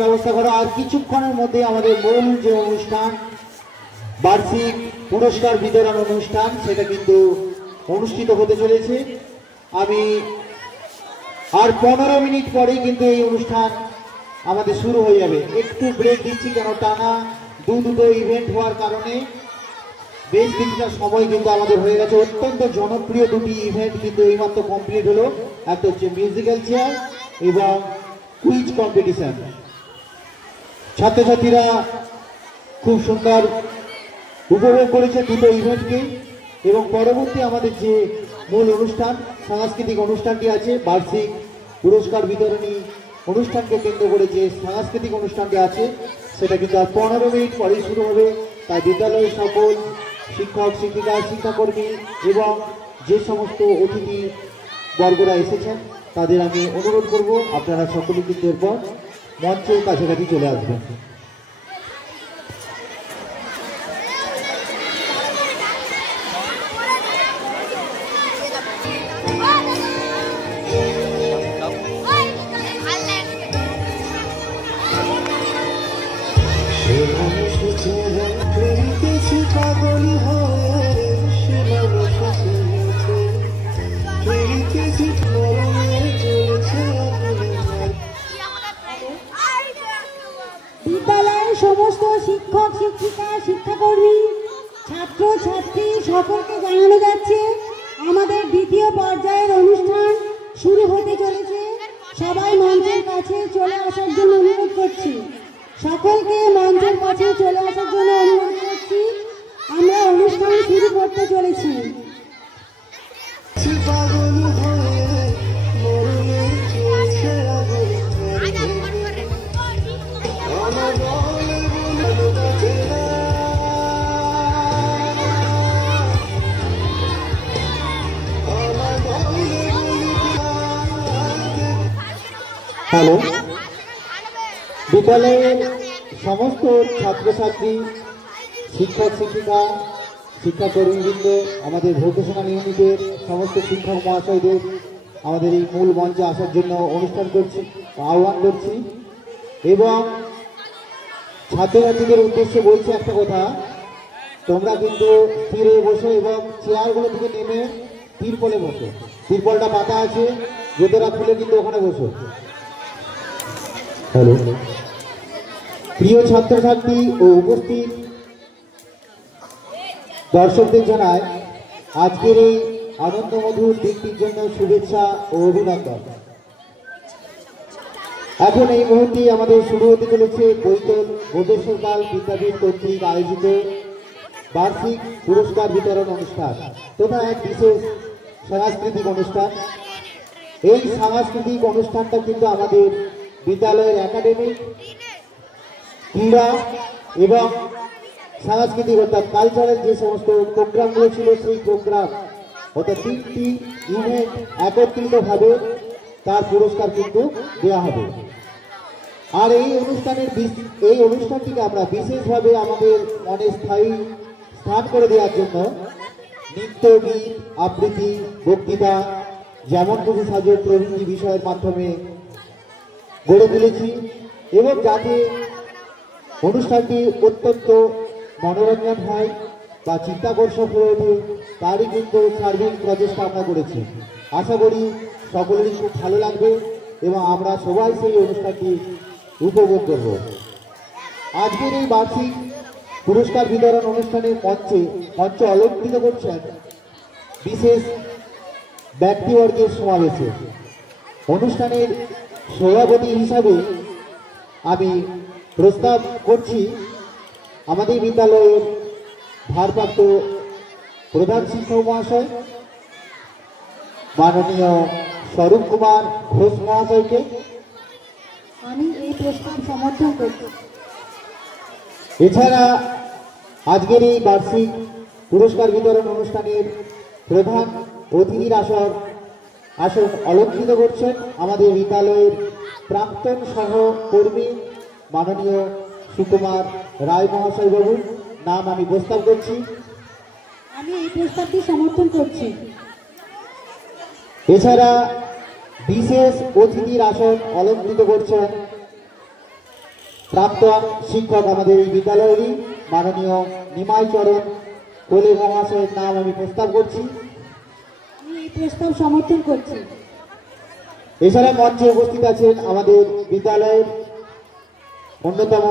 ব্যবস্থা করা। আর কিছুক্ষণের মধ্যে আমাদের মূল যে অনুষ্ঠান, বার্ষিক পুরস্কার বিতরণ অনুষ্ঠান, সেটা কিন্তু অনুষ্ঠিত হতে চলেছে। আমি আর 15 মিনিট পরেই কিন্তু এই অনুষ্ঠান আমাদের শুরু হয়ে যাবে। একটু ব্রেক দিচ্ছি, কেন টানা দুটো ইভেন্ট হওয়ার কারণে বেশ কিছুটা সময় কিন্তু আমাদের হয়ে গেছে। অত্যন্ত জনপ্রিয় দুটি ইভেন্ট কিন্তু এইমাত্র কমপ্লিট হলো। একটা হচ্ছে মিউজিক্যাল চেয়ার এবং কুইজ কম্পিটিশন। ছাত্রছাত্রীরা খুব সুন্দর উপভোগ করেছে দুটো ইভেন্টকে। এবং পরবর্তী আমাদের যে মূল অনুষ্ঠান, সাংস্কৃতিক অনুষ্ঠানটি আছে, বার্ষিক পুরস্কার বিতরণী অনুষ্ঠানকে কেন্দ্র করে যে সাংস্কৃতিক অনুষ্ঠানটি আছে, সেটা কিন্তু আর 15 মিনিট পরেই শুরু হবে। তাই বিদ্যালয়ের সকল শিক্ষক, শিক্ষিকা, শিক্ষাকর্মী এবং যে সমস্ত অতিথি বর্গরা এসেছেন তাদের আমি অনুরোধ করব, আপনারা সকলে কিন্তু এরপর মঞ্চের কাছাকাছি চলে আসবেন। বিদ্যালয়ের সমস্ত শিক্ষক, শিক্ষিকা, শিক্ষাকর্মী, ছাত্র ছাত্রী সকলকে জানানো যাচ্ছে আমাদের দ্বিতীয় পর্যায়ের অনুষ্ঠান শুরু হতে চলেছে। সবাই মঞ্চের কাছে চলে আসার জন্য অনুরোধ করছি। সকলকে মঞ্চের কাছে চলে আসার জন্য অনুরোধ করছি। আমরা অনুষ্ঠান শুরু করতে চলেছি। হ্যালো, বিদ্যালয়ের সমস্ত ছাত্রছাত্রী, শিক্ষক, শিক্ষিকা, শিক্ষাকর্মীবৃন্দ, আমাদের ভোকেশনাল ইউনিটের সমস্ত শিক্ষক মহাশয়দের আমাদের এই মূল মঞ্চে আসার জন্য আহ্বান করছি। এবং ছাত্রছাত্রীদের উদ্দেশ্যে বলছি একটা কথা, তোমরা কিন্তু স্থিরে বসো এবং চেয়ারগুলো থেকে নেমে তিরপলে বসো। তিরপলটা পাতা আছে, জুতোরা খুলে কিন্তু ওখানে বসো। হ্যালো, প্রিয় ছাত্রছাত্রী ও উপস্থিত দর্শকদের জানায় আজকের এই আনন্দমধুর দিকটির জন্য শুভেচ্ছা ও অভিনন্দন। এখন এই মুহূর্তে আমাদের শুরু হতে চলেছে বৈতল ভোগেশ্বরপাল বিদ্যাপীঠ কর্তৃক আয়োজিত বার্ষিক পুরস্কার বিতরণ অনুষ্ঠান তথা এক বিশেষ সাংস্কৃতিক অনুষ্ঠান। এই সাংস্কৃতিক অনুষ্ঠানটা কিন্তু আমাদের বিদ্যালয়ের একাডেমিক, ক্রীড়া এবং সাংস্কৃতিক অর্থাৎ কালচারের যে সমস্ত প্রোগ্রামগুলো ছিল, সেই প্রোগ্রাম অর্থাৎ 3টি ইভেন্ট একত্রিতভাবে তার পুরস্কার কিন্তু দেওয়া হবে। আর এই অনুষ্ঠানটিকে আমরা বিশেষভাবে আমাদের মনে স্থায়ী স্থান করে দেওয়ার জন্য নৃত্য, গীত, আবৃত্তি, বক্তৃতা, যেমন খুশি সাজো প্রভৃতি বিষয়ের মাধ্যমে গড়ে তুলেছি। এবং যাতে অনুষ্ঠানটি অত্যন্ত মনোরঞ্জন হয় বা চিত্তাকর্ষক হয়ে ওঠে, তারই কিন্তু সার্বিক প্রচেষ্টা আমরা করেছি। আশা করি সকলেরই খুব ভালো লাগবে এবং আমরা সবাই সেই অনুষ্ঠানটি উপভোগ করব। আজকের এই বার্ষিক পুরস্কার বিতরণ অনুষ্ঠানের মঞ্চ অলঙ্কৃত করছেন বিশেষ ব্যক্তিবর্গের সমাবেশে। অনুষ্ঠানের সভাপতি হিসাবে আমি প্রস্তাব করছি আমাদের বিদ্যালয়ের ভারপ্রাপ্ত প্রধান শিক্ষক মহাশয় মাননীয় স্বরূপ কুমার ঘোষ মহাশয়কে। আমি এই প্রস্তাব সমর্থন করছি। এছাড়া আজকের এই বার্ষিক পুরস্কার বিতরণ অনুষ্ঠানের প্রধান অতিথির আসন অলঙ্কৃত করছেন আমাদের বিদ্যালয়ের প্রাক্তন সহকর্মী মাননীয় সুকুমার রায় মহাশয় বাবু। নাম আমি প্রস্তাব করছি। আমি এই প্রস্তাবটি সমর্থন করছি। এছাড়া বিশেষ অতিথির আসন অলঙ্কৃত করছেন প্রাক্তন শিক্ষক আমাদের এই বিদ্যালয়েরই মাননীয় নিমাই চরণ কোলে মহাশয়ের নাম আমি প্রস্তাব করছি। আমি এই প্রস্তাব সমর্থন করছি। এছাড়া মঞ্চে উপস্থিত আছেন আমাদের বিদ্যালয়ের অন্যতম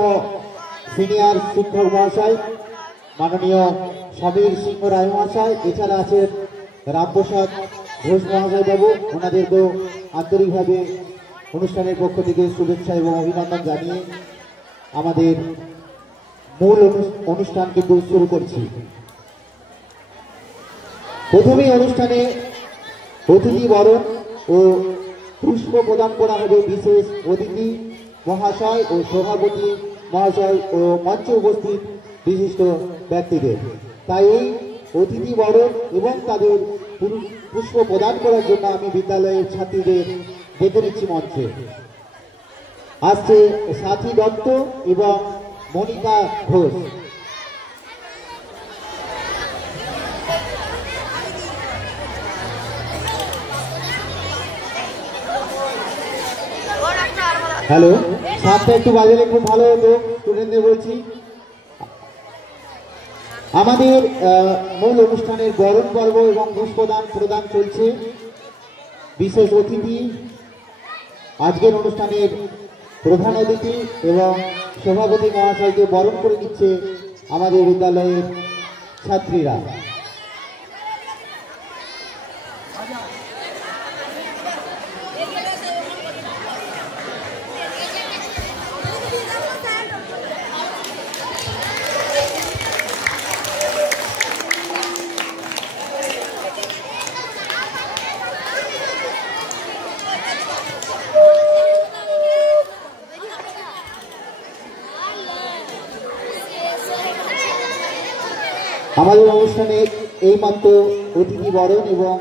সিনিয়র শিক্ষক মহাশয় মাননীয় সমীর সিংহ রায় মহাশয়। এছাড়া আছেন রামপ্রসাদ ঘোষ মহাশয় বাবু। ওনাদেরকেও আন্তরিকভাবে অনুষ্ঠানের পক্ষ থেকে শুভেচ্ছা এবং অভিনন্দন জানিয়ে আমাদের মূল অনুষ্ঠান কিন্তু শুরু করছি। প্রথমেই অনুষ্ঠানে অতিথি বরণ ও পুষ্প প্রদান করা হবে বিশেষ অতিথি মহাশয় ও সভাপতি মহাশয় ও মঞ্চে উপস্থিত বিশিষ্ট ব্যক্তিদের। তাই এই অতিথি বরণ এবং তাদের পুষ্প প্রদান করার জন্য আমি বিদ্যালয়ের ছাত্রীদের ডেকে নিচ্ছি মঞ্চে। আসছে সাথী দত্ত এবং মনিকা ঘোষ। হ্যালো, সাতটা একটু বাজালে খুব ভালো হতো, স্টুডেন্টদের বলছি। আমাদের মূল অনুষ্ঠানের বরণ পর্ব এবং পুষ্পদান প্রদান চলছে। বিশেষ অতিথি আজকের অনুষ্ঠানের প্রধান অতিথি এবং সভাপতি মহাশয়কে বরণ করে নিচ্ছে আমাদের বিদ্যালয়ের ছাত্রীরা। আমাদের অনুষ্ঠানে এইমাত্র অতিথি বরণ এবং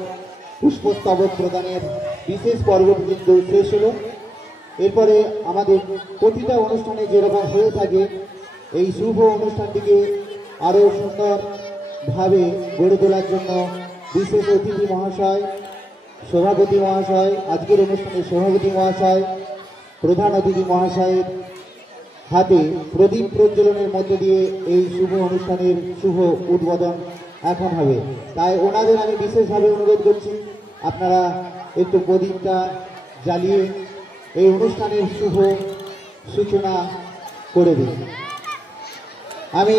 পুষ্পস্তবক প্রদানের বিশেষ পর্বটি কিন্তু শেষ হলো। এরপরে আমাদের প্রতিটা অনুষ্ঠানে যেরকম হয়ে থাকে এই শুভ অনুষ্ঠানটিকে আরও সুন্দরভাবে গড়ে তোলার জন্য বিশেষ অতিথি মহাশয়, সভাপতি মহাশয়, আজকের অনুষ্ঠানের সভাপতি মহাশয়, প্রধান অতিথি মহাশয়ের হাতে প্রদীপ প্রজ্বলনের মধ্য দিয়ে এই শুভ অনুষ্ঠানের শুভ উদ্বোধন এখন হবে। তাই ওনাদের আমি বিশেষভাবে অনুরোধ করছি আপনারা একটু প্রদীপটা জ্বালিয়ে এই অনুষ্ঠানের শুভ সূচনা করে দিন। আমি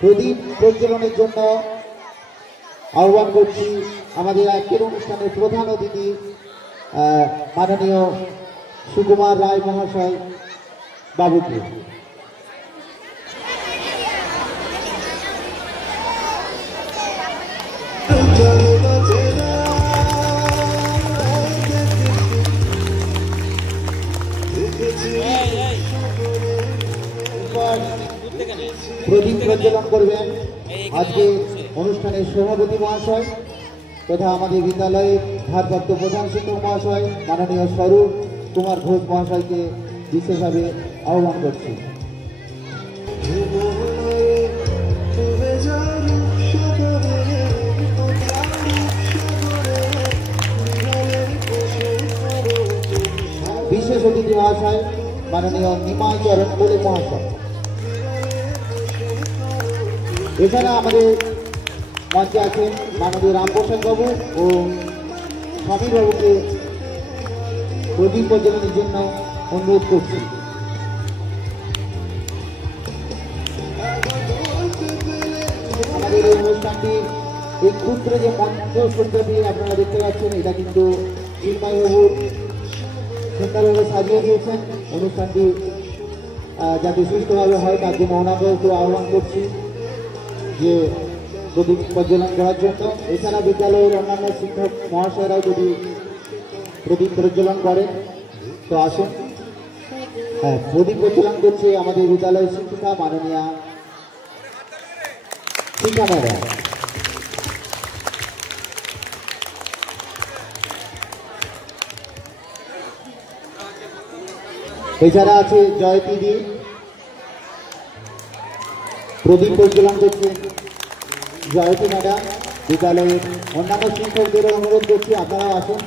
প্রদীপ প্রজ্বলনের জন্য আহ্বান করছি আমাদের আজকের অনুষ্ঠানের প্রধান অতিথি মাননীয় সুকুমার রায় মহাশয় বাবুকে। প্রদীপ প্রজ্বলন করবেন আজকে অনুষ্ঠানের সভাপতি মহাশয় তথা আমাদের বিদ্যালয়ের ভারপ্রাপ্ত প্রধান শিক্ষক মহাশয় মাননীয় স্বরূপ কুমার ঘোষ মহাশয়কে বিশেষভাবে আহ্বান করছি। বিশেষ অতিথি মহাশয় মাননীয় নিমাই চরণ কোলে মহাশয়। এছাড়া আমাদের মঞ্চে আছেন মাননীয় রামপ্রসাদ বাবু ও সমীর বাবুকে প্রদীপ প্রজ্বলনের জন্য অনুরোধ করছি। আমাদের এই অনুষ্ঠানটি এই ক্ষুদ্র যে মঞ্চ সজ্জাটি আপনারা দেখতে পাচ্ছেন এটা কিন্তু চিন্ময় বাবুর সুন্দরভাবে সাজিয়ে দিয়েছেন। অনুষ্ঠানটি যাতে সুস্থভাবে হয় তার জন্য ওনাকেও একটু আহ্বান করছি যে প্রদীপ প্রজ্বলন করার জন্য। এছাড়া বিদ্যালয়ের অন্যান্য শিক্ষক মহাশয়রাও যদি প্রদীপ প্রজ্বলন করেন তো আসুন। হ্যাঁ, প্রদীপ প্রজ্বলন করছে আমাদের বিদ্যালয়ের শিক্ষিকা মাননীয়া শিক্ষা ম্যাডাম। এছাড়া আছে জয়তী দি, প্রদীপ প্রজ্বলন করছে জয়তী ম্যাডাম। বিদ্যালয়ের অন্যান্য শিক্ষকদেরও অনুরোধ করছি আপনারাও আসুন।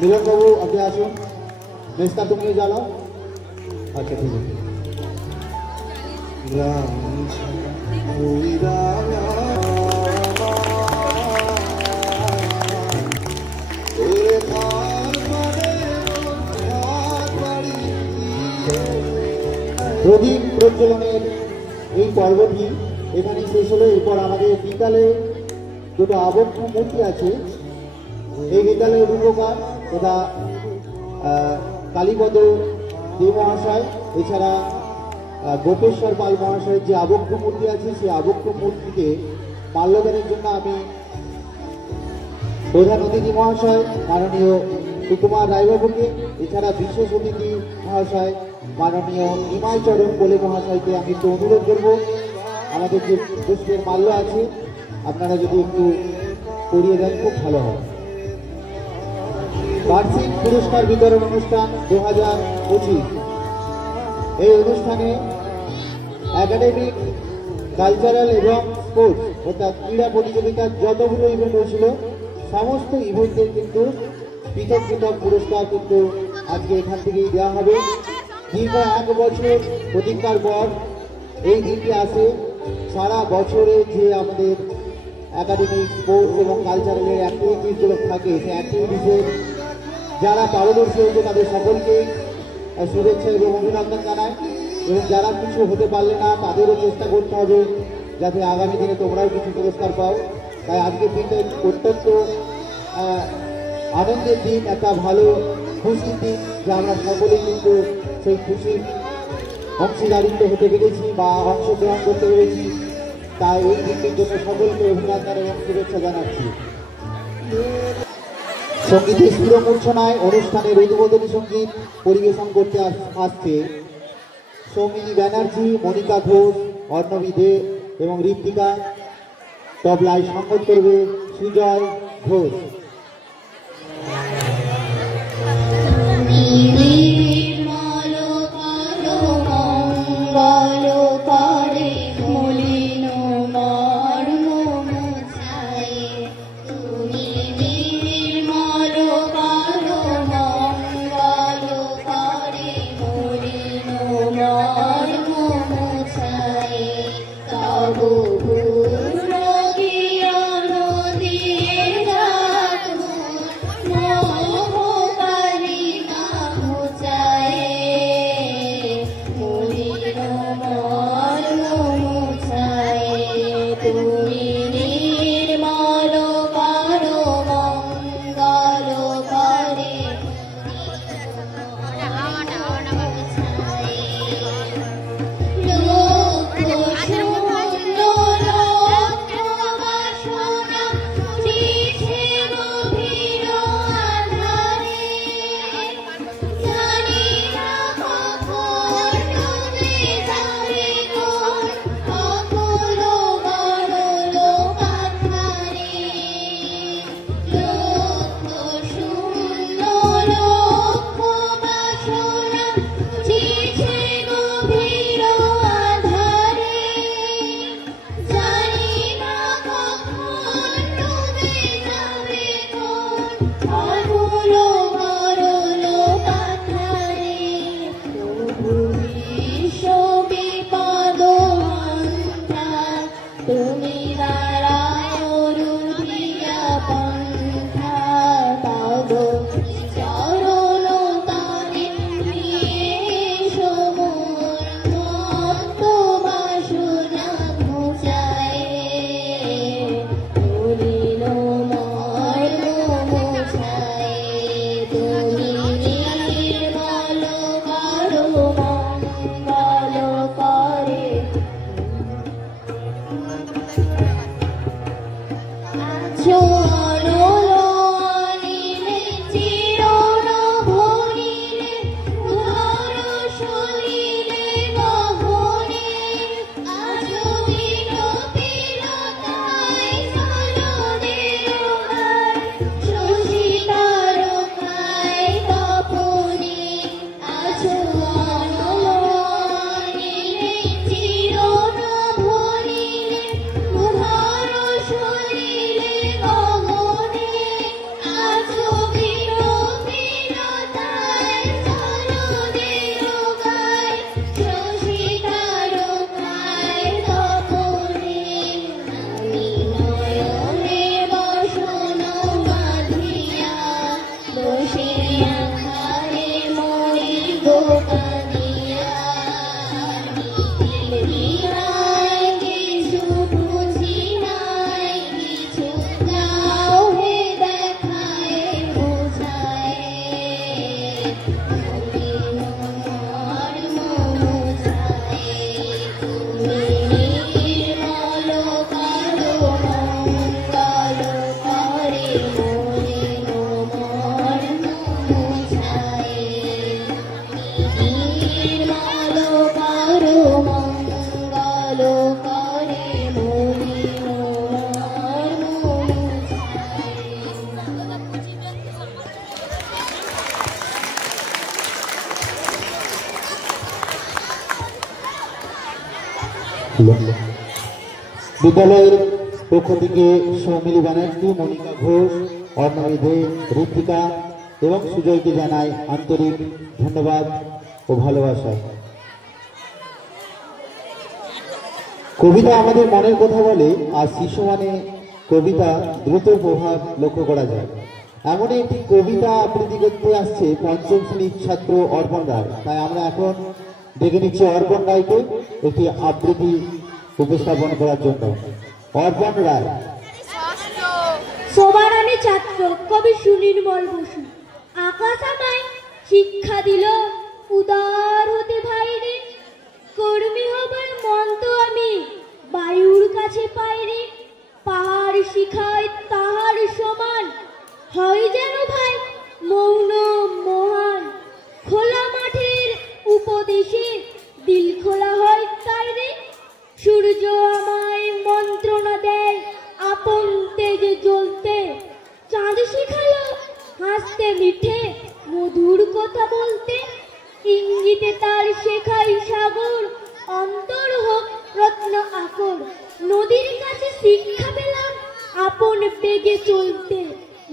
মিলনবাবু আপনি আসুন, মেস্তা তুমিও জ্বালাও। আচ্ছা ঠিক আছে। প্রদীপ প্রজ্বলনের এই পর্বটি এখানে শেষ হলো। এরপর আমাদের বিকালে দুটো আবক্ষ মূর্তি আছে। এই বিকালের রূপকার তথা কালীপদ দে মহাশয়, এছাড়া গোপেশ্বর পাল মহাশয়ের যে আবক্ষ মূর্তি আছে সেই আবক্ষ মূর্তিকে মাল্যদানের জন্য আমি প্রধান অতিথি মহাশয় মাননীয় সুকুমার রায়বাবুকে, এছাড়া বিশেষ অতিথি মহাশয় মাননীয় নিমাই চরণ বলে মহাশয়কে আমি একটু অনুরোধ করব, আমাদের যে পুষ্পের মাল্য আছে আপনারা যদি একটু করিয়ে দেন খুব ভালো হয়। বার্ষিক পুরস্কার বিতরণ অনুষ্ঠান 2025। এই অনুষ্ঠানে একাডেমিক, কালচারাল এবং স্পোর্টস অর্থাৎ ক্রীড়া প্রতিযোগিতার যতগুলো ইভেন্ট হয়েছিল সমস্ত ইভেন্টের কিন্তু পৃথক পৃথক পুরস্কার কিন্তু আজকে এখান থেকেই দেওয়া হবে। দীর্ঘ 1 বছর প্রতীক্ষার পর এই দিনটি আসে। সারা বছরে যে আমাদের একাডেমিক, স্পোর্টস এবং কালচারালের অ্যাক্টিভিটিসগুলো থাকে সেই অ্যাক্টিভিটিসের যারা পারদর্শী হয়েছে তাদের সকলকে শুভেচ্ছা এবং অভিনন্দন জানায়। এবং যারা কিছু হতে পারলে না তাদেরও চেষ্টা করতে হবে যাতে আগামী দিনে তোমরাও কিছু পুরস্কার পাও। তাই আজকের দিনটা অত্যন্ত আনন্দের দিন, একটা ভালো খুশির দিন, যে আমরা সকলেই কিন্তু সেই খুশির অংশীদারিত্ব হতে পেরেছি বা অংশগ্রহণ করতে পেরেছি। তাই এই দিনটির জন্য সকলকে অভিনন্দন এবং শুভেচ্ছা জানাচ্ছি। সঙ্গীতের সুরমূর্ছনায় অনুষ্ঠানের উদ্বোধনী সঙ্গীত পরিবেশন করতে আসছে সৌমিনী ব্যানার্জি, মনিকা ঘোষ, অর্ণবী দে এবং ঋত্বিকা। তবলায় সঙ্গত করবে সুজয় ঘোষ। মোহ কালিমা মুছায় বিদ্যালয়ের পক্ষ থেকে সৌমিলি ব্যানার্জি, মনিকা ঘোষ, অর্ণবী দে, ঋতিকা এবং সুজয়কে জানাই আন্তরিক ধন্যবাদ ও ভালোবাসা। কবিতা আমাদের মনের কথা বলে, আর শিশু মানে কবিতা দ্রুত প্রভাব লক্ষ্য করা যায়। এমনই একটি কবিতা আবৃত্তি করতে আসছে পঞ্চম শ্রেণীর ছাত্র অর্পণ রায়। তাই আমরা এখন ডেকে নিচ্ছি অর্পণ রায়কে একটি আবৃত্তি উপস্থাপন করার জন্য। অর্পণ রায়। সবারানি ছাত্র কবি সুনির্মল বসু। আকাশ আমায় শিক্ষা দিল উদার হতে ভাইরে, কর্মী হবার মন্ত্র আমি বায়ুর কাছে পাইরে। পাহাড় শিখায় তাহার সমান, হয় যেন ভাই মৌন মহান। খোলা মাঠের উপদেশে দিল খোলা হয় তাই রে। সূর্য আমায় মন্ত্রণা দেয় আপন তেজে জ্বলতে। চাঁদ শিখালো হাসতে মিঠে মধুর কথা বলতে। ইঙ্গিতে তার শেখাই সাগর অন্তর হোক রত্ন আকর। নদীর কাছে শিক্ষা পেলাম আপন বেগে চলতে।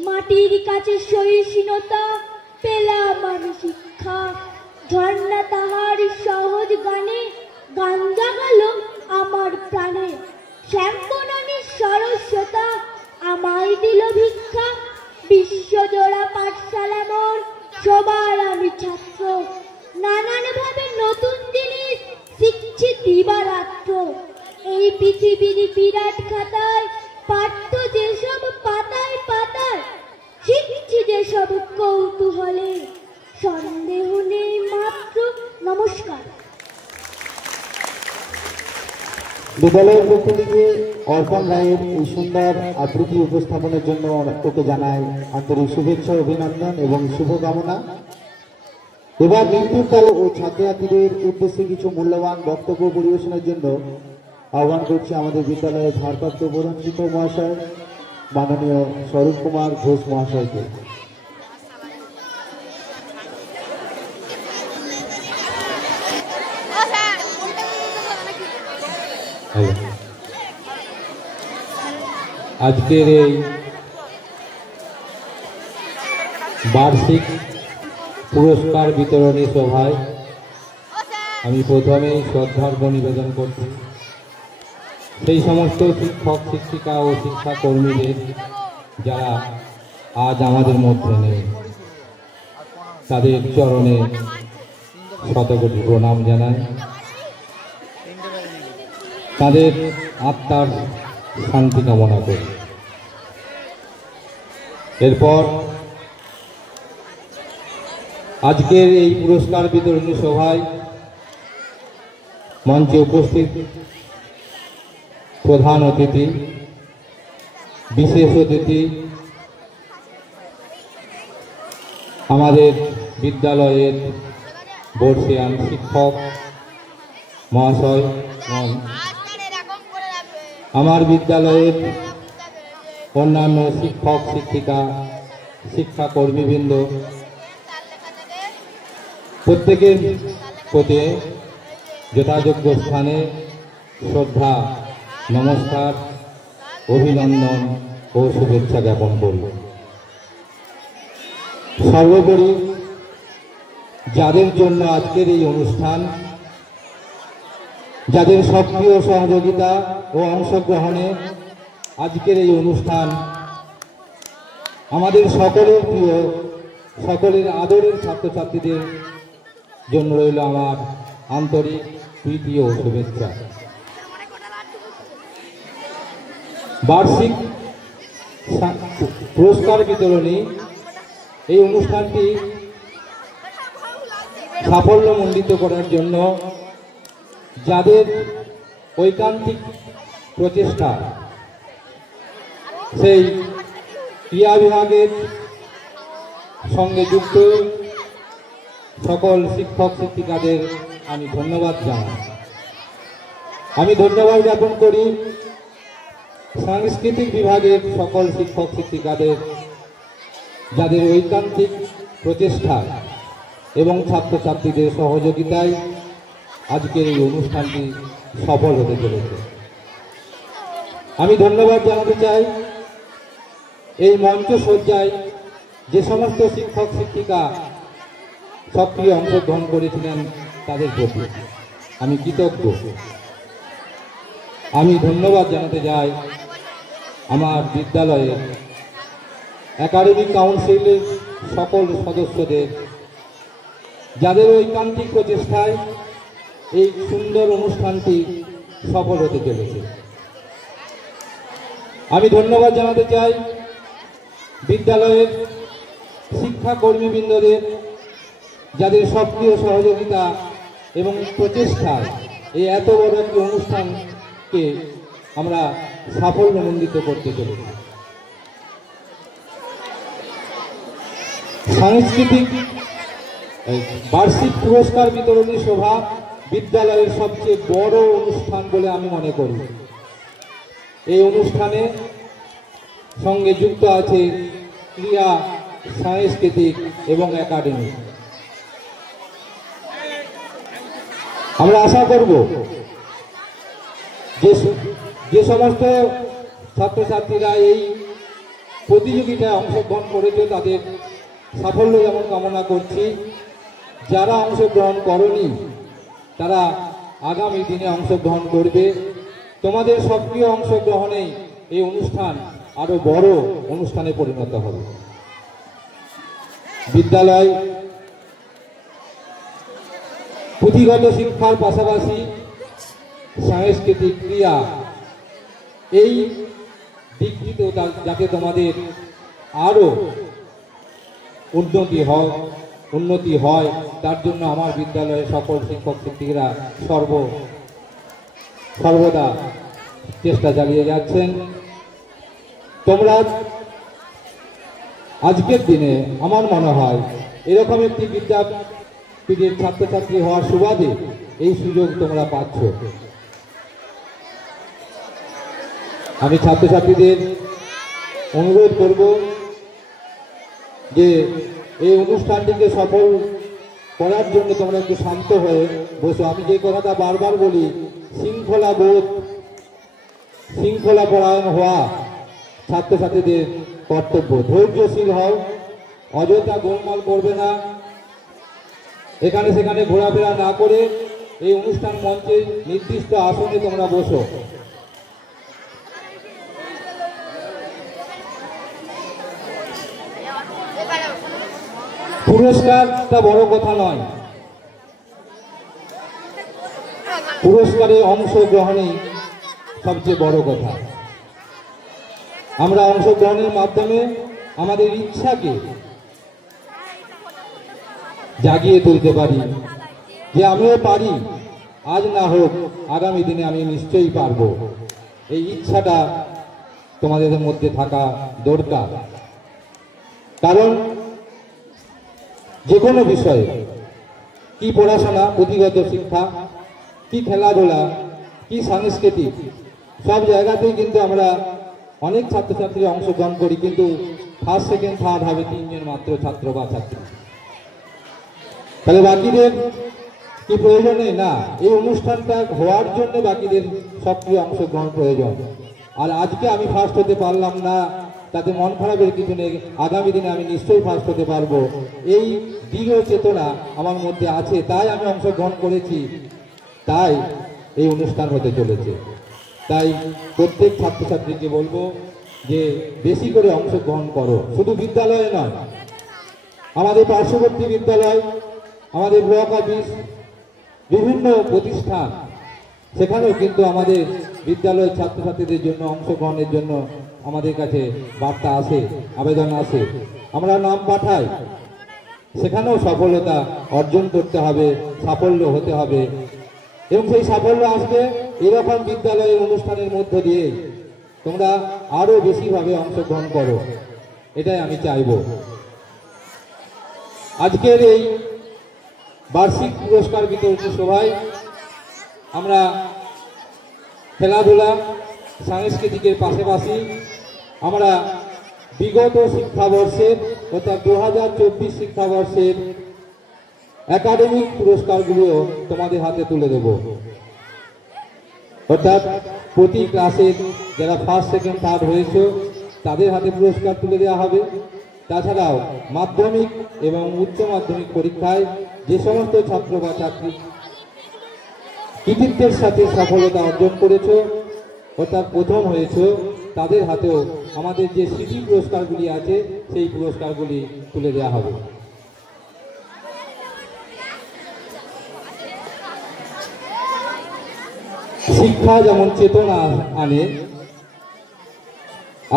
মাটির কাছে সহিষ্ণুতা পেলাম আমি শিক্ষা। ঝর্ণা তাহার সহজ গানে গান জাগালো আমার প্রাণে। শ্যামবনানীর সরস্বতা আমায় দিল ভিক্ষা। বিশ্বজোড়া পাঠশালা মোর সবার আমি ছাত্র। নানান ভাবে নতুন জিনিস শিখছি দিবারাত্র। এই পৃথিবীর বিরাট খাতায় পাঠ্য যেসব পাতায় পাতায়, শিখছি যেসব কৌতূহলে সন্দেহ নেই মাত্র। নমস্কার। বিদ্যালয়ের পক্ষ থেকে অর্পণ রায়ের এই সুন্দর আবৃত্তি উপস্থাপনের জন্য ওকে জানাই আন্তরিক শুভেচ্ছা, অভিনন্দন এবং শুভকামনা। এবার মৃত্যুকাল ও ছাত্রছাত্রীদের উদ্দেশ্যে কিছু মূল্যবান বক্তব্য পরিবেশনের জন্য আহ্বান করছি আমাদের বিদ্যালয়ের ভারপ্রাপ্ত প্রধান শিক্ষক মহাশয় মাননীয় স্বরূপ কুমার ঘোষ মহাশয়কে। আজকের এই বার্ষিক পুরস্কার বিতরণী সভায় আমি প্রথমেই শ্রদ্ধার্ঘ্য নিবেদন করছি সেই সমস্ত শিক্ষক শিক্ষিকা ও শিক্ষাকর্মীদের যারা আজ আমাদের মধ্যে নেই। তাদের চরণে শতকোটি প্রণাম জানাই। তাদের আত্মার শান্তি কামনা করি। এরপর আজকের এই পুরস্কার বিতরণী সভায় মঞ্চে উপস্থিত প্রধান অতিথি, বিশেষ অতিথি, আমাদের বিদ্যালয়ের বর্ষিয়ান শিক্ষক মহাশয়, আমার বিদ্যালয়ের অন্যান্য শিক্ষক শিক্ষিকা শিক্ষাকর্মীবৃন্দ, প্রত্যেকের প্রতি যথাযোগ্য স্থানে শ্রদ্ধা, নমস্কার, অভিনন্দন ও শুভেচ্ছা জ্ঞাপন করব। সর্বোপরি যাদের জন্য আজকের এই অনুষ্ঠান, যাদের সক্রিয় সহযোগিতা ও অংশগ্রহণে আজকের এই অনুষ্ঠান আমাদের সকলের প্রিয়, সকলের আদরের ছাত্রছাত্রীদের জন্য রইল আমার আন্তরিক প্রীতি ও শুভেচ্ছা। বার্ষিক পুরস্কার বিতরণী এই অনুষ্ঠানটি সাফল্যমণ্ডিত করার জন্য যাদের ঐকান্তিক প্রচেষ্টা, সেই ক্রীড়া বিভাগের সঙ্গে যুক্ত সকল শিক্ষক শিক্ষিকাদের আমি ধন্যবাদ জানাই। আমি ধন্যবাদ জ্ঞাপন করি সাংস্কৃতিক বিভাগের সকল শিক্ষক শিক্ষিকাদের, যাদের ঐকান্তিক প্রচেষ্টা এবং ছাত্রছাত্রীদের সহযোগিতায় আজকের এই অনুষ্ঠানটি সফল হতে চলেছে। আমি ধন্যবাদ জানাতে চাই এই মঞ্চ সজ্জায় যে সমস্ত শিক্ষক শিক্ষিকা সক্রিয় অংশগ্রহণ করেছিলেন তাদের প্রতি আমি কৃতজ্ঞ। আমি ধন্যবাদ জানাতে চাই আমার বিদ্যালয়ের একাডেমিক কাউন্সিলের সকল সদস্যদের, যাদের ঐকান্তিক প্রচেষ্টায় এই সুন্দর অনুষ্ঠানটি সফল হতে চলেছে। আমি ধন্যবাদ জানাতে চাই বিদ্যালয়ের শিক্ষাকর্মীবৃন্দদের, যাদের সক্রিয় সহযোগিতা এবং প্রচেষ্টায় এই এত বড় একটি অনুষ্ঠানকে আমরা সাফল্যমণ্ডিত করতে চলেছি। সাংস্কৃতিক বার্ষিক পুরস্কার বিতরণী সভা বিদ্যালয়ের সবচেয়ে বড় অনুষ্ঠান বলে আমি মনে করি। এই অনুষ্ঠানে সঙ্গে যুক্ত আছে ক্রীড়া, সাংস্কৃতিক এবং একাডেমি। আমরা আশা করব যে সমস্ত ছাত্রছাত্রীরা এই প্রতিযোগিতায় অংশগ্রহণ করেছে তাদের সাফল্য যেমন কামনা করছি, যারা অংশগ্রহণ করেনি তারা আগামী দিনে অংশগ্রহণ করবে। তোমাদের সক্রিয় অংশগ্রহণে এই অনুষ্ঠান আরো বড় অনুষ্ঠানে পরিণত হবে। বিদ্যালয় পুঁথিগত শিক্ষার পাশাপাশি সাংস্কৃতিক ক্রিয়া এই দিকটিতেও যাতে তোমাদের আরো উন্নতি হয় তার জন্য আমার বিদ্যালয়ের সকল শিক্ষক শিক্ষিকারা সর্বদা চেষ্টা চালিয়ে যাচ্ছেন। তোমরা আজকের দিনে আমার মনে হয় এরকম একটি বিদ্যাপীঠের ছাত্রছাত্রী হওয়ার সুবাদে এই সুযোগ তোমরা পাচ্ছ। আমি ছাত্রছাত্রীদের অনুরোধ করব যে এই অনুষ্ঠানটিকে সফল করার জন্য তোমরা একটু শান্ত হয়ে বসো। আমি যে কথাটা বারবার বলি, শৃঙ্খলা পরায়ণ হওয়া ছাত্রছাত্রীদের কর্তব্য। ধৈর্যশীল হও, অযথা গোলমাল করবে না, এখানে সেখানে ঘোরাফেরা না করে এই অনুষ্ঠান মঞ্চে নির্দিষ্ট আসনে তোমরা বসো। পুরস্কারটা বড় কথা নয়, পুরস্কারে অংশগ্রহণই সবচেয়ে বড় কথা। আমরা অংশগ্রহণের মাধ্যমে আমাদের ইচ্ছাকে জাগিয়ে তুলতে পারি যে আমিও পারি, আজ না হোক আগামী দিনে আমি নিশ্চয়ই পারবো। এই ইচ্ছাটা তোমাদের মধ্যে থাকা দরকার। কারণ যে কোনো বিষয়ে, কি পড়াশোনা, পুঁথিগত শিক্ষা, কি খেলাধুলা, কি সাংস্কৃতিক, সব জায়গাতেই কিন্তু আমরা অনেক ছাত্রছাত্রী অংশগ্রহণ করি, কিন্তু ফার্স্ট সেকেন্ড থার্ড হবে 3 জন মাত্র ছাত্র বা ছাত্রী। তাহলে বাকিদের কি প্রয়োজন নেই? না, এই অনুষ্ঠানটা হওয়ার জন্য বাকিদের সক্রিয় অংশগ্রহণ প্রয়োজন। আর আজকে আমি ফার্স্ট হতে পারলাম না তাতে মন খারাপের কিছু নেই, আগামী দিনে আমি নিশ্চয়ই ফার্স্ট হতে পারবো, এই দৃঢ় চেতনা আমার মধ্যে আছে, তাই আমি অংশগ্রহণ করেছি, তাই এই অনুষ্ঠান হতে চলেছে। তাই প্রত্যেক ছাত্রছাত্রীকে বলবো যে বেশি করে অংশগ্রহণ করো, শুধু বিদ্যালয়ে নয়, আমাদের পার্শ্ববর্তী বিদ্যালয়, আমাদের ব্লক অফিস, বিভিন্ন প্রতিষ্ঠান, সেখানেও কিন্তু আমাদের বিদ্যালয়ের ছাত্রছাত্রীদের জন্য অংশগ্রহণের জন্য আমাদের কাছে বার্তা আসে, আবেদন আসে, আমরা নাম পাঠাই। সেখানেও সফলতা অর্জন করতে হবে, সাফল্য হতে হবে, এবং সেই সাফল্য আসবে এরকম বিদ্যালয়ের অনুষ্ঠানের মধ্য দিয়ে। তোমরা আরো বেশিভাবে অংশগ্রহণ করো, এটাই আমি চাইব। আজকের এই বার্ষিক পুরস্কার বিতরণী সভায় আমরা খেলাধুলা, সাংস্কৃতিকের পাশাপাশি আমরা বিগত শিক্ষাবর্ষের অর্থাৎ 2024 শিক্ষাবর্ষের একাডেমিক পুরস্কারগুলো তোমাদের হাতে তুলে দেব। অর্থাৎ প্রতি ক্লাসের যারা ফার্স্ট সেকেন্ড থার্ড হয়েছে তাদের হাতে পুরস্কার তুলে দেওয়া হবে। তাছাড়াও মাধ্যমিক এবং উচ্চ মাধ্যমিক পরীক্ষায় যে সমস্ত ছাত্র বা ছাত্রী কৃতিত্বের সাথে সফলতা অর্জন করেছে অর্থাৎ প্রথম হয়েছে তাদের হাতেও আমাদের যে স্মৃতি পুরস্কারগুলি আছে সেই পুরস্কারগুলি তুলে দেওয়া হবে। শিক্ষা যেমন চেতনা আনে,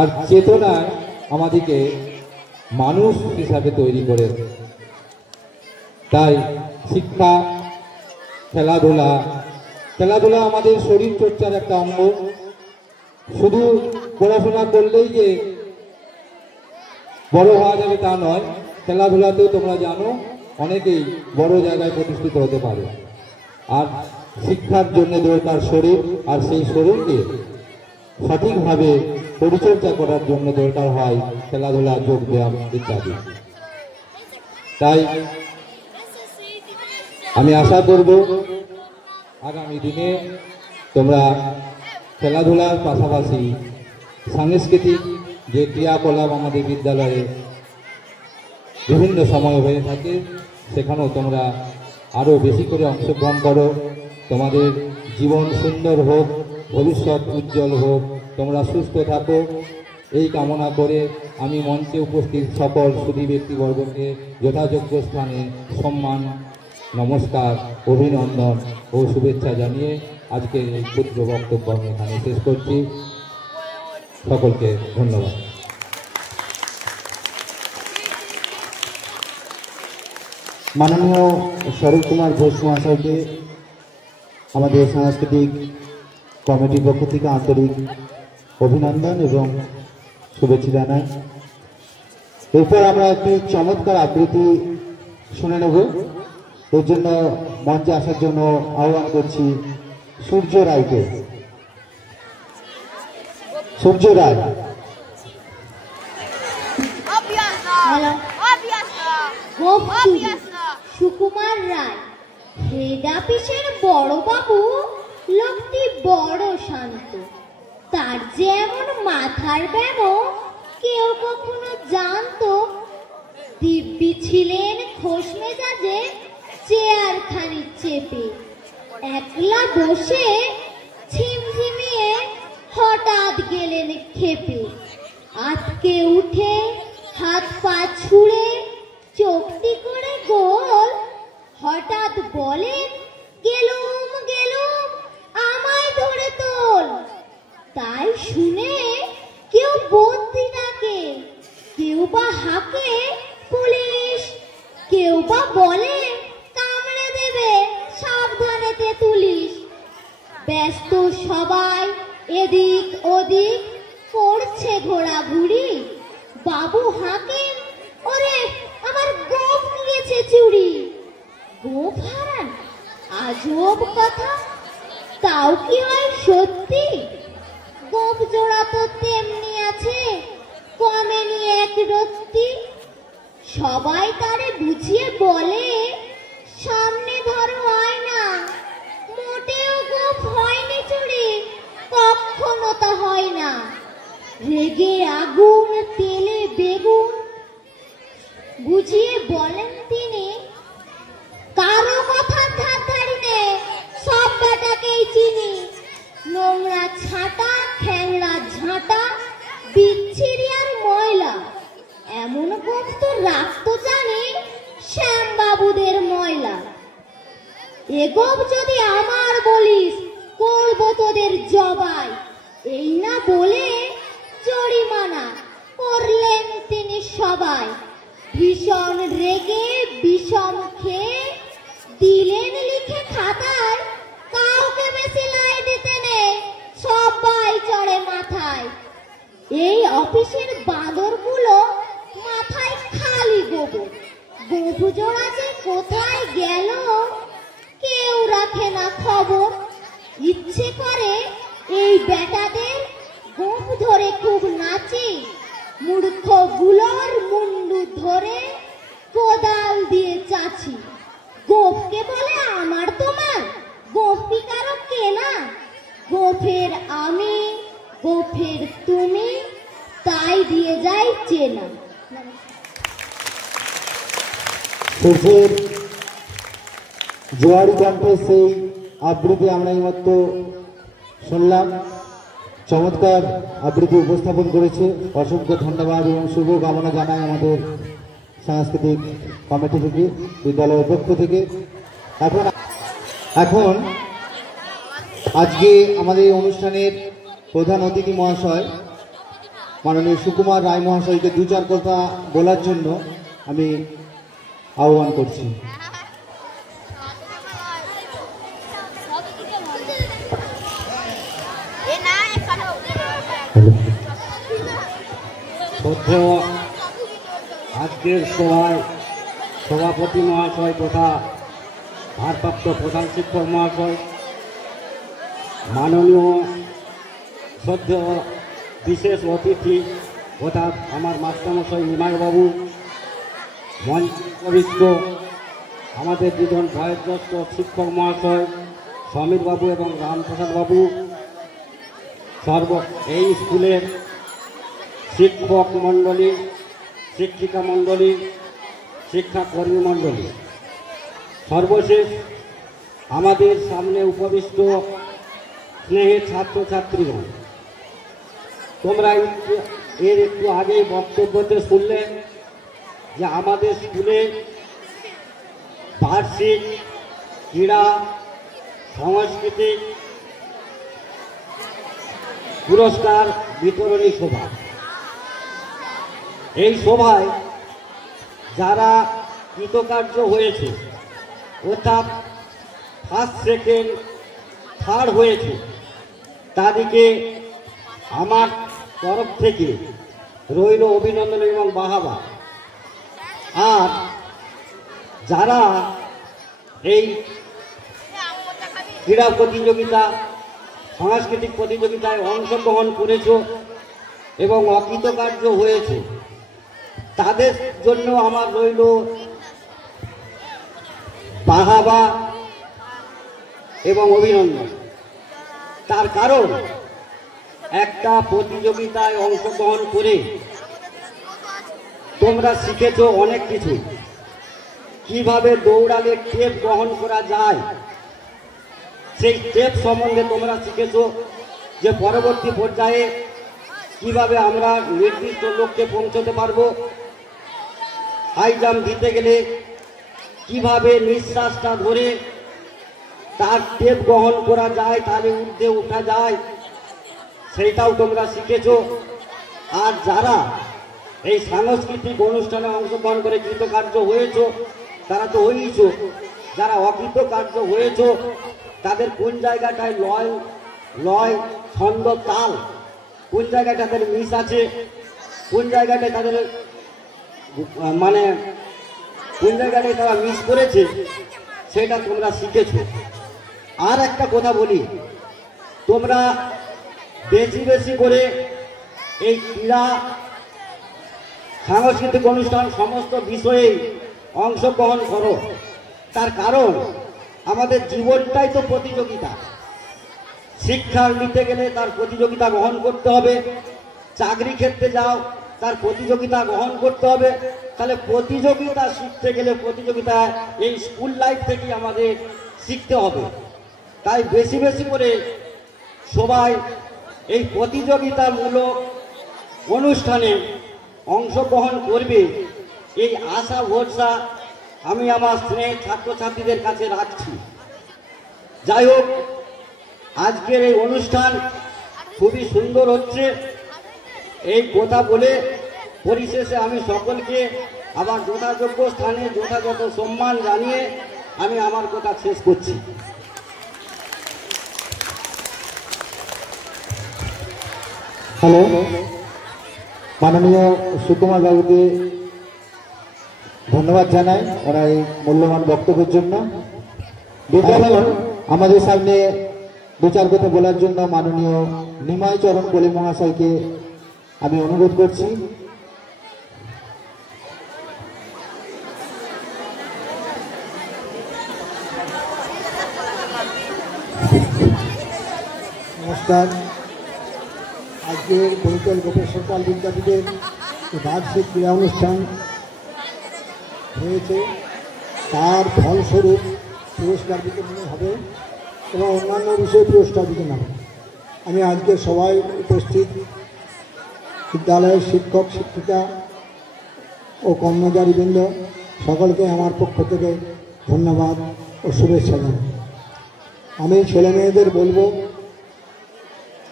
আর চেতনা আমাদেরকে মানুষ হিসাবে তৈরি করে। তাই শিক্ষা, খেলাধুলা আমাদের শরীর চর্চার একটা অঙ্গ। শুধু পড়াশোনা করলেই যে বড় হওয়া যাবে তা নয়, খেলাধুলাতেও তোমরা জানো অনেকেই বড় জায়গায় প্রতিষ্ঠিত হতে পারে। আর শিক্ষার জন্য দরকার শরীর, আর সেই শরীরকে সঠিকভাবে পরিচর্যা করার জন্য দরকার হয় খেলাধুলা, যোগ ব্যায়াম ইত্যাদি। তাই আমি আশা করব আগামী দিনে তোমরা খেলাধুলার পাশাপাশি সাংস্কৃতিক যে ক্রিয়াকলাপ আমাদের বিদ্যালয়ে বিভিন্ন সময় হয়ে থাকে সেখানেও তোমরা আরও বেশি করে অংশগ্রহণ করো। তোমাদের জীবন সুন্দর হোক, ভবিষ্যৎ উজ্জ্বল হোক, তোমরা সুস্থ থাকো, এই কামনা করে আমি মঞ্চে উপস্থিত সকল সুধী ব্যক্তিবর্গকে যথাযোগ্য স্থানে সম্মান, নমস্কার, অভিনন্দন ও শুভেচ্ছা জানিয়ে আজকের এই ক্ষুদ্র বক্তব্য আমি এখানে শেষ করছি। সকলকে ধন্যবাদ। মাননীয় স্বরূপ কুমার ঘোষ মহাশয়কে আমাদের সাংস্কৃতিক কমিটির পক্ষ থেকে আন্তরিক অভিনন্দন এবং শুভেচ্ছা জানাই। এরপর আমরা একটি চমৎকার আবৃত্তি শুনে নেব। এর জন্য মঞ্চে আসার জন্য আহ্বান করছি সূর্য রায়কে। সূর্য রায়। সুকুমার রায়, হেড অফিসের বড় বাবু লোকটি বড় শান্ত। তার যে এমন মাথার ব্যামো কেউ কখনো জানতো। দিব্যি ছিলেন খোশ মেজাজে, চেয়ার খানি চেপে একলা বসে ঝিমঝিমিয়ে হঠাৎ গেলেন খেপে। আজকে উঠে হাত পা ছুঁড়ে চোখটি করে গোল, হঠাৎ বলেন গেলুম গেলুম আমায় ধরে তোল। তাই শুনে কেউ বন্দি ডাকে, কেউ বা হাঁকে পুলিশ, কেউ বা বলে কামড়ে দেবে সাবধানে তেতুলিশ। ব্যস্ত সবাই এদিক ওদিক করছে ঘোরাঘুরি। বাবু হাঁকেন, ওরে আমার গোপ নিয়েছে চুরি। গোপ হারান, আজব কথা, তাও কি হয় সত্যি? গোপ জোড়া তো তেমনি আছে, কমেনি এক রত্তি। সবাই তারে বুঝিয়ে বলে সামনে ধরো আয়না, মোটেও গোপ হয়নি চুরি, কখনো তা হয় না। রেগে আগুন তেলে বেগুন, বুঝিয়ে বলেন তিনি কারো কথা ধার ধারি নে, সব বেটাকেই চিনি। নোংরা ছাটা, ঠ্যাংরা ঝাঁটা, বিচ্ছিরি আর ময়লা, এমন গোপ তো রাখতো জানি শ্যামবাবুদের ময়লা। এ গোপ যদি আমার বলিস করবো তোদের জবাই, এই না বলে জরিমানা করলেন তিনি সবাই। ভীষণ রেগে বিষম খেয়ে দিলেন লিখে খাতায়, কাউকে বেশি লাই দিতে নেই, সবাই চড়ে মাথায়। এই অফিসের বাঁদরগুলো মাথায় খালি গোবর, গোপ জোড়া যে কোথায় গেল কেউ রাখে না খবর। ইচ্ছে করে এই বেটাদের গোপ ধরে খুব নাচি, মূর্খ গুলোর মুন্ডু ধরে কোদাল দিয়ে চাচি। গোপকে বলে আমার তোমার, গোপ কি কারো কেনা? গোফের আমি গোফের তুমি, তাই দিয়ে যাই চেনা। সূর্যের জোয়ারি কণ্ঠে সেই আবৃত্তি আমরা এইমাত্র শুনলাম। চমৎকার আবৃত্তি উপস্থাপন করেছে। অসংখ্য ধন্যবাদ এবং শুভ কামনা জানাই আমাদের সাংস্কৃতিক কমিটি থেকে, বিদ্যালয়ের পক্ষ থেকে। এখন আজকে আমাদের এই অনুষ্ঠানের প্রধান অতিথি মহাশয় মাননীয় সুকুমার রায় মহাশয়কে দু চার কথা বলার জন্য আমি আহ্বান করছি। আজকের সভায় সভাপতি মহাশয় তথা ভারপ্রাপ্ত প্রধান শিক্ষক মহাশয়, মাননীয় শ্রদ্ধেয় বিশেষ অতিথি অর্থাৎ আমার মাস্টারমশাই নিমাইবাবু, মঞ্চবিষ্ট আমাদের দুজন বয়োজ্যেষ্ঠ শিক্ষক মহাশয় সমীরবাবু এবং রামপ্রসাদবাবু, এই স্কুলের শিক্ষক মণ্ডলী, শিক্ষিকা মণ্ডলী, শিক্ষাকর্মী মণ্ডলী, সর্বশেষ আমাদের সামনে উপবিষ্ট স্নেহের ছাত্রছাত্রীগণ, তোমরা এর একটু আগেই বক্তব্যতে শুনলে যে আমাদের স্কুলে বার্ষিক ক্রীড়া সাংস্কৃতিক পুরস্কার বিতরণী সভা। এই সভায় যারা কৃতকার্য হয়েছে অর্থাৎ ফার্স্ট সেকেন্ড থার্ড হয়েছে তাদেরকে আমার তরফ থেকে রইল অভিনন্দন এবং বাহাবা। আর যারা এই ক্রীড়া প্রতিযোগিতা সাংস্কৃতিক প্রতিযোগিতায় অংশগ্রহণ করেছ এবং অকৃতকার্য হয়েছে তাদের জন্য আমার রইল বাহাবা এবং অভিনন্দন। তার কারণ একটা প্রতিযোগিতায় অংশগ্রহণ করে তোমরা শিখেছ অনেক কিছু, কিভাবে দৌড়ালে টেপ গ্রহণ করা যায় সেই টেপ সম্বন্ধে তোমরা শিখেছ, যে পরবর্তী পর্যায়ে কিভাবে আমরা নির্দিষ্ট লক্ষ্যে পৌঁছতে পারবো, হাই জাম্প দিতে গেলে কিভাবে নিঃশ্বাসটা ধরে তার টেপ গ্রহণ করা যায়, তাহলে ঊর্ধ্বে ওঠা যায়, সেইটাও তোমরা শিখেছ। আর যারা এই সাংস্কৃতিক অনুষ্ঠানে অংশগ্রহণ করে কৃতকার্য হয়েছ তারা তো হয়েইছ, যারা অকৃতকার্য হয়েছ তাদের কোন জায়গাটায় লয় ছন্দ তাল কোন জায়গায় তাদের মিস আছে, কোন জায়গাটায় তাদের মানে কোন জায়গাটায় তারা মিস করেছে সেটা তোমরা শিখেছ। আর একটা কথা বলি, তোমরা বেশি বেশি করে এই ক্রীড়া সাংস্কৃতিক অনুষ্ঠান সমস্ত বিষয়ে অংশগ্রহণ করো। তার কারণ আমাদের জীবনটাই তো প্রতিযোগিতা। শিক্ষা নিতে গেলে তার প্রতিযোগিতা গ্রহণ করতে হবে, চাকরি ক্ষেত্রে যাও তার প্রতিযোগিতা গ্রহণ করতে হবে। তাহলে প্রতিযোগিতা শিখতে গেলে প্রতিযোগিতা এই স্কুল লাইফ থেকেই আমাদের শিখতে হবে। তাই বেশি বেশি করে সবাই এই প্রতিযোগিতামূলক অনুষ্ঠানে অংশগ্রহণ করবে, এই আশা ভরসা আমি আমার স্নেহের ছাত্রছাত্রীদের কাছে রাখছি। যাই হোক, আজকের এই অনুষ্ঠান খুবই সুন্দর হচ্ছে, এই কথা বলে পরিশেষে আমি সকলকে আবার যথাযোগ্য স্থানে যথাযথ সম্মান জানিয়ে আমি আমার কথা শেষ করছি। হ্যালো, মাননীয় সুকুমার বাবুকে ধন্যবাদ জানাই ওনার এই মূল্যবান বক্তব্যের জন্য। এখন আমাদের সামনে দু চার কথা বলার জন্য মাননীয় নিমাই চরণ কোলে মহাশয়কে আমি অনুরোধ করছি। নমস্কার। আজকের বৈতল গোপের সরকার বিদ্যাপীঠের বার্ষিক ক্রীড়া অনুষ্ঠান হয়েছে, তার ফলস্বরূপ পুরস্কার বিতরণ হবে এবং অন্যান্য বিষয়ে পুরস্কার বিতরণ হবে। আমি আজকে সবাই উপস্থিত বিদ্যালয়ের শিক্ষক শিক্ষিকা ও কর্মচারীবৃন্দ সকলকে আমার পক্ষ থেকে ধন্যবাদ ও শুভেচ্ছা জানাই। আমি ছেলেমেয়েদের বলবো,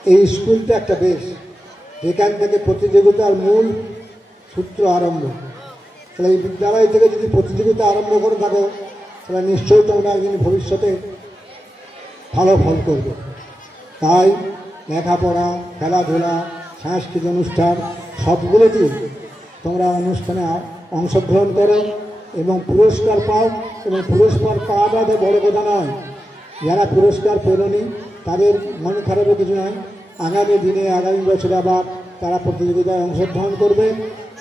এই স্কুলটা একটা বেশ, যেখান থেকে প্রতিযোগিতার মূল সূত্র আরম্ভ। তাহলে এই বিদ্যালয় থেকে যদি প্রতিযোগিতা আরম্ভ করে থাকো, তাহলে নিশ্চয়ই তোমরা একদিন ভবিষ্যতে ভালো ফল করবে। তাই লেখাপড়া, খেলাধুলা, সাংস্কৃতিক অনুষ্ঠান সবগুলোতেই তোমরা অনুষ্ঠানে অংশগ্রহণ করো এবং পুরস্কার পাও। এবং পুরস্কার পাওয়াটা তো বড় কথা নয়, যারা পুরস্কার পেরোনি তাদের মন খারাপের কিছু নয়। আগামী দিনে আগামী বছরে আবার তারা প্রতিযোগিতায় অংশগ্রহণ করবে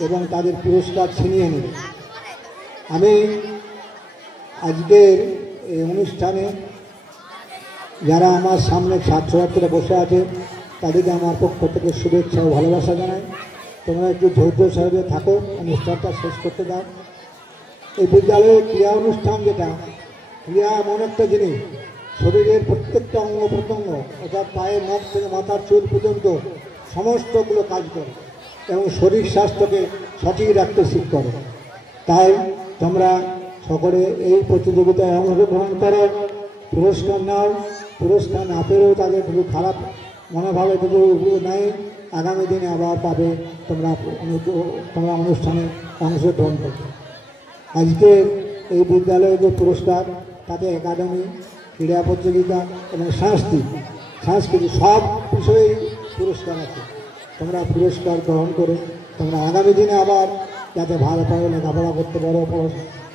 এবং তাদের পুরস্কার ছিনিয়ে নেবে। আমি আজকের এই অনুষ্ঠানে যারা আমার সামনে ছাত্রছাত্রীরা বসে আছে তাদেরকে আমার পক্ষ থেকে শুভেচ্ছা ও ভালোবাসা জানাই। তোমরা একটু ধৈর্য সহজে থাকো, অনুষ্ঠানটা শেষ করতে দাও। এই বিদ্যালয়ের ক্রীড়া অনুষ্ঠান যেটা, ক্রীড়া এমন একটা জিনিস, শরীরের প্রত্যেকটা অঙ্গ প্রত্যঙ্গ অর্থাৎ পায়ের নখ থেকে মাথার চুল পর্যন্ত সমস্তগুলো কাজ করে এবং শরীর স্বাস্থ্যকে সঠিক রাখতে শিখ করে। তাই তোমরা সকলে এই প্রতিযোগিতায় অংশগ্রহণ করো, পুরস্কার নাও। পুরস্কার না পেলেও তাদের কিছু খারাপ মনোভাবে কিছু নাই, আগামী দিনে আবার পাবে। তোমরা অনুষ্ঠানে অংশগ্রহণ করবে। আজকে এই বিদ্যালয়ের যে পুরস্কার, তাতে একাডেমি, ক্রীড়া প্রতিযোগিতা এবং সাংস্কৃতিক সব বিষয়েই পুরস্কার আছে। তোমরা পুরস্কার গ্রহণ করে তোমরা আগামী দিনে আবার যাতে ভালোভাবে লেখাপড়া করতে পারো,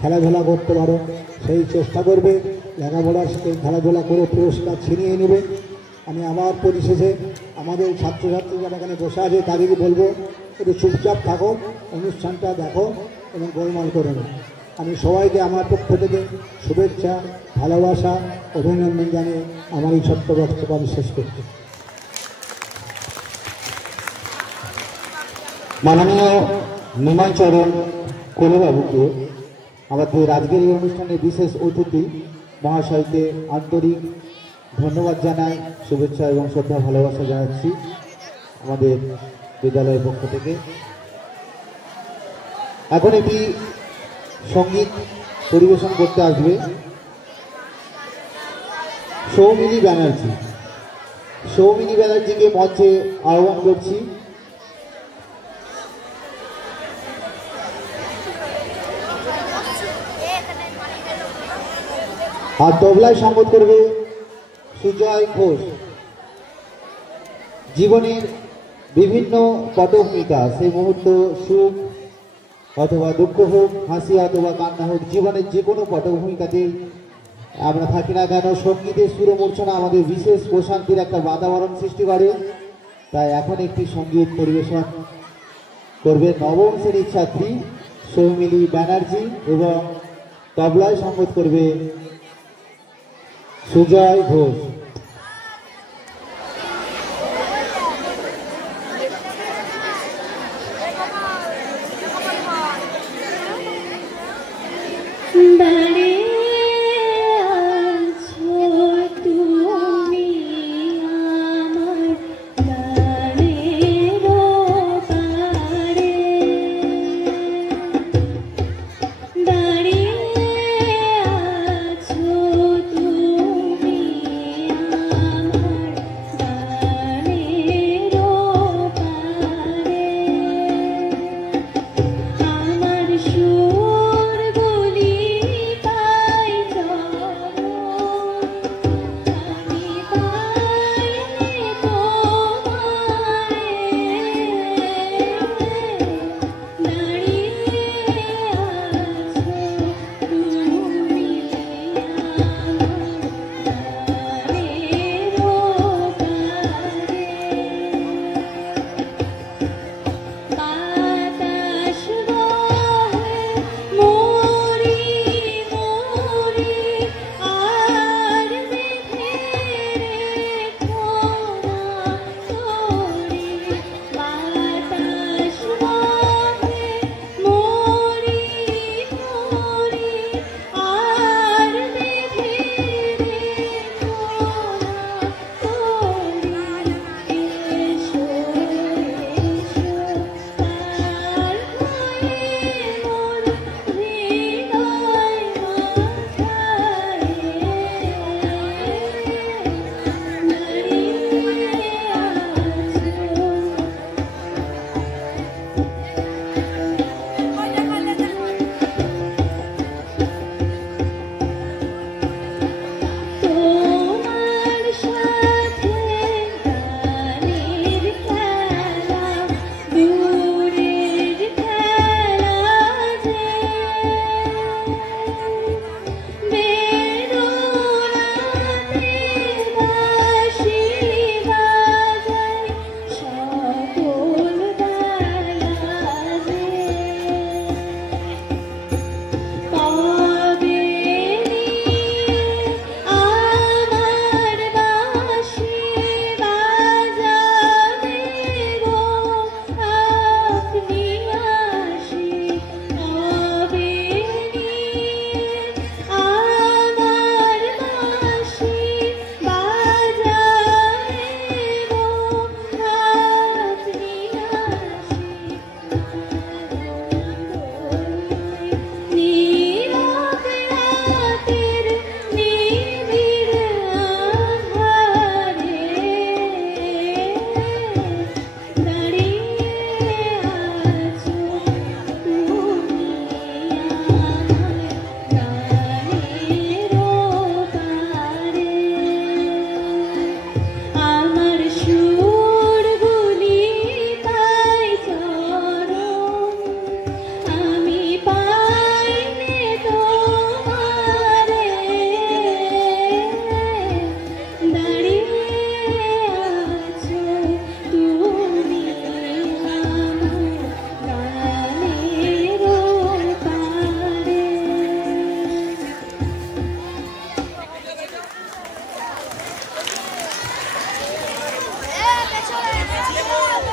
খেলাধুলা করতে পারো, সেই চেষ্টা করবে। লেখাপড়ার সাথে খেলাধুলা করে পুরস্কার ছিনিয়ে নেবে। আমি আবার পরিশেষে আমাদের ছাত্রছাত্রী যারা এখানে বসে আছে তাদেরকে বলবো, একটু চুপচাপ থাকো, অনুষ্ঠানটা দেখো এবং গোলমাল করে নাও। আমি সবাইকে আমার পক্ষ থেকে শুভেচ্ছা, ভালোবাসা, অভিনন্দন জানিয়ে আমার এই ছোট্ট বক্তব্য আমি শেষ করছি। মাননীয় নিমাইচরণ কোলেবাবুকে আমাদের আজকের এই অনুষ্ঠানে বিশেষ অতিথি মহাশয়কে আন্তরিক ধন্যবাদ জানাই, শুভেচ্ছা এবং শ্রদ্ধা ভালোবাসা জানাচ্ছি আমাদের বিদ্যালয়ের পক্ষ থেকে। এখন একটি সঙ্গীত পরিবেশন করতে আসবে সৌমিনী ব্যানার্জি। সৌমিনী ব্যানার্জিকে মঞ্চে আহ্বান করছি। আর তবলায় সঙ্গত করবে সুজয় ঘোষ। জীবনের বিভিন্ন পটভূমিকা, সেই মুহূর্ত সুখ অথবা দুঃখ হোক, হাসি অথবা কান্না হোক, জীবনের যে কোনো পটভূমিকাতেই আমরা থাকি না কেন, সঙ্গীতের সুরমূর্ছনা আমাদের বিশেষ প্রশান্তির একটা বাতাবরণ সৃষ্টি করে। তাই এখন একটি সঙ্গীত পরিবেশন করবে নবম শ্রেণীর ছাত্রী সৌমিনী ব্যানার্জি এবং তবলায় সঙ্গত করবে সুজয় ঘোষ। আমার সুর গুলি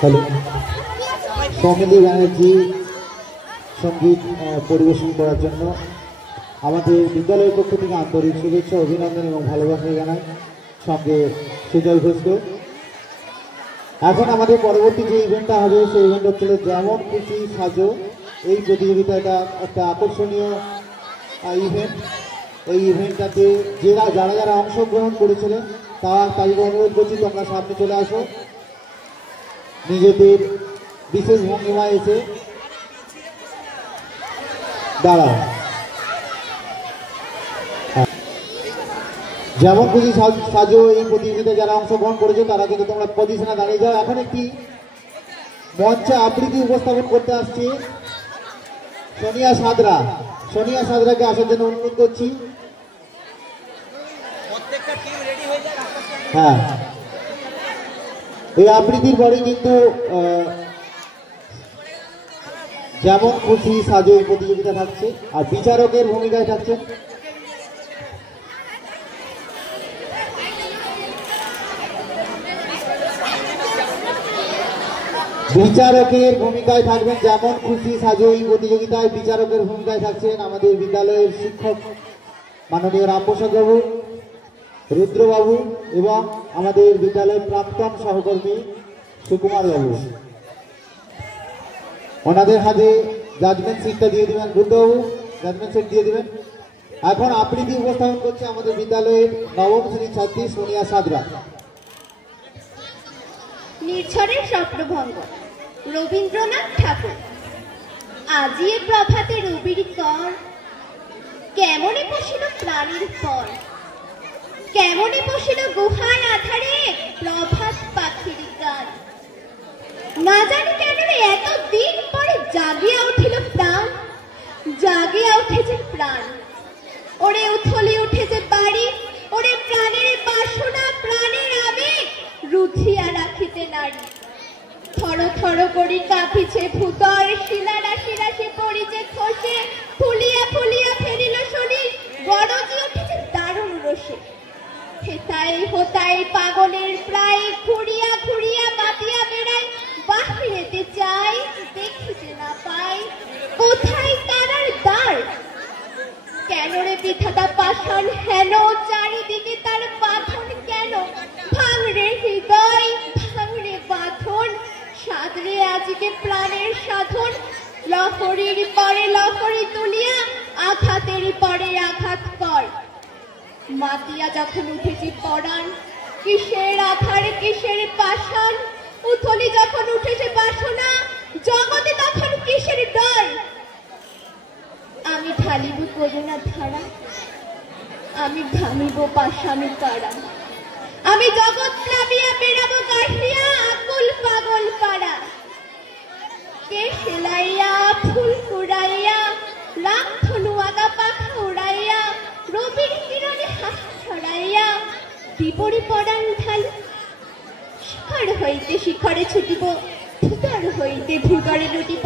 হ্যালো, সমিলি ব্যানার্জি সঙ্গীত পরিবেশন করার জন্য আমাদের বিদ্যালয়ের পক্ষ থেকে আন্তরিক শুভেচ্ছা, অভিনন্দন এবং ভালোবাসা জানাই, সঙ্গে সুজয় ঘোষকে। এখন আমাদের পরবর্তী যে ইভেন্টটা হবে সেই ইভেন্ট হচ্ছে যেমন খুশি সাজো। এই প্রতিযোগিতাটা একটা আকর্ষণীয় ইভেন্ট। এই ইভেন্টটাতে যারা যারা অংশগ্রহণ করেছিলেন তাদেরকে অনুরোধ করছি তোমরা সামনে চলে আসো, নিজেদের বিশেষ ভঙ্গিমায় এসে দাঁড়াও। যেমন খুশি সাজো এই প্রতিযোগিতায় যারা অংশগ্রহণ করেছে তারা কিন্তু তোমরা পজিশনে দাঁড়িয়ে যাও। এখন একটি মঞ্চে আবৃত্তি উপস্থাপন করতে আসছে সোনিয়া সাদরা। সোনিয়া সাদরাকে আসার জন্য অনুরোধ করছি। হ্যাঁ, এই আবৃত্তির পরে কিন্তু যেমন খুশি সাজো এই প্রতিযোগিতা থাকছে, আর বিচারকের ভূমিকায় থাকছে বিচারকের ভূমিকায় থাকবেন যেমন খুশি সাজো এই প্রতিযোগিতায় বিচারকের ভূমিকায় থাকছেন আমাদের বিদ্যালয়ের শিক্ষক মাননীয় রামপ্রসাদ বাবু, রুদ্রবাবু এবং আমাদের বিদ্যালয়ের প্রাক্তন সহকর্মী সুকুমার বাবু। ওনাদের হাতে জাজমেন্ট সিটটা দিয়ে দেবেন, রুদ্রবাবু জাজমেন্ট সিট দিয়ে দেবেন। এখন আবৃত্তি উপস্থাপন করছে আমাদের বিদ্যালয়ের নবম শ্রেণীর ছাত্রী সোনিয়া সাদরা। নির্ঝরের স্বপ্নভঙ্গ রবীন্দ্রনাথ ঠাকুর। আজি এ প্রভাতে রবির কর, কেমনে বসিল প্রাণীর পর, কেমনে বসিল গুহার আধারে প্রভাত পাখির গান। না জানি কেন রে এত দিন পরে জাগিয়া উঠিল প্রাণ, জাগিয়া উঠেছে প্রাণ। ওরে উথলি উঠেছে বাড়ি, ওরে প্রাণের বাসনা প্রাণের আবেগ রুধিয়া রাখিতে নারী। থর থর করি কাঁপিছে ভূতর, শিলা রাশি রাশি পড়িছে খসে, ফুলিয়া ফুলিয়া ফেরিল শরীর, গরজি উঠেছে দারুণ রসে। হেতাই হোতাই পাগলের প্রায়, ঘুরিয়া ঘুরিয়া বাতিয়া বেড়াই, বাহিরেতে চাই দেখিতে না পাই, কোথায় তারার দ্বার। কেন রে বিধাতা পাষাণ হেন, চারিদিকে তার বাঁধন কেন, ভাঙরে হৃদয় ভাঙরে বাঁধন, সাদরে আজকে প্রাণের সাধন। লহরীর পরে লহরী তুলিয়া, আঘাতের পরে আঘাত কর। মাতিয়া যখন উঠেছি পরাণ, কিসের আধার কিসের পাষাণ, উথলি যখন উঠেছে বাসনা, জগতে তখন কিসের ডর। আমি ঢালিব করুণা ধারা, আমি থামিব পাষাণী কারা, আমি জগৎ প্লাবিয়া বেড়াবো গাহিয়া আকুল পাগল পাড়া। কে সেলাইয়া ফুল কুড়াইয়া, রাম ধনু আগা পাখা উড়াইয়া, রবির কিরণে হাসি ছড়াইয়া, বিপরী পরাণ ঢাল। শিখর হইতে শিখরে ছুটিব, ভূতর হইতে ভূতরে লুটিব,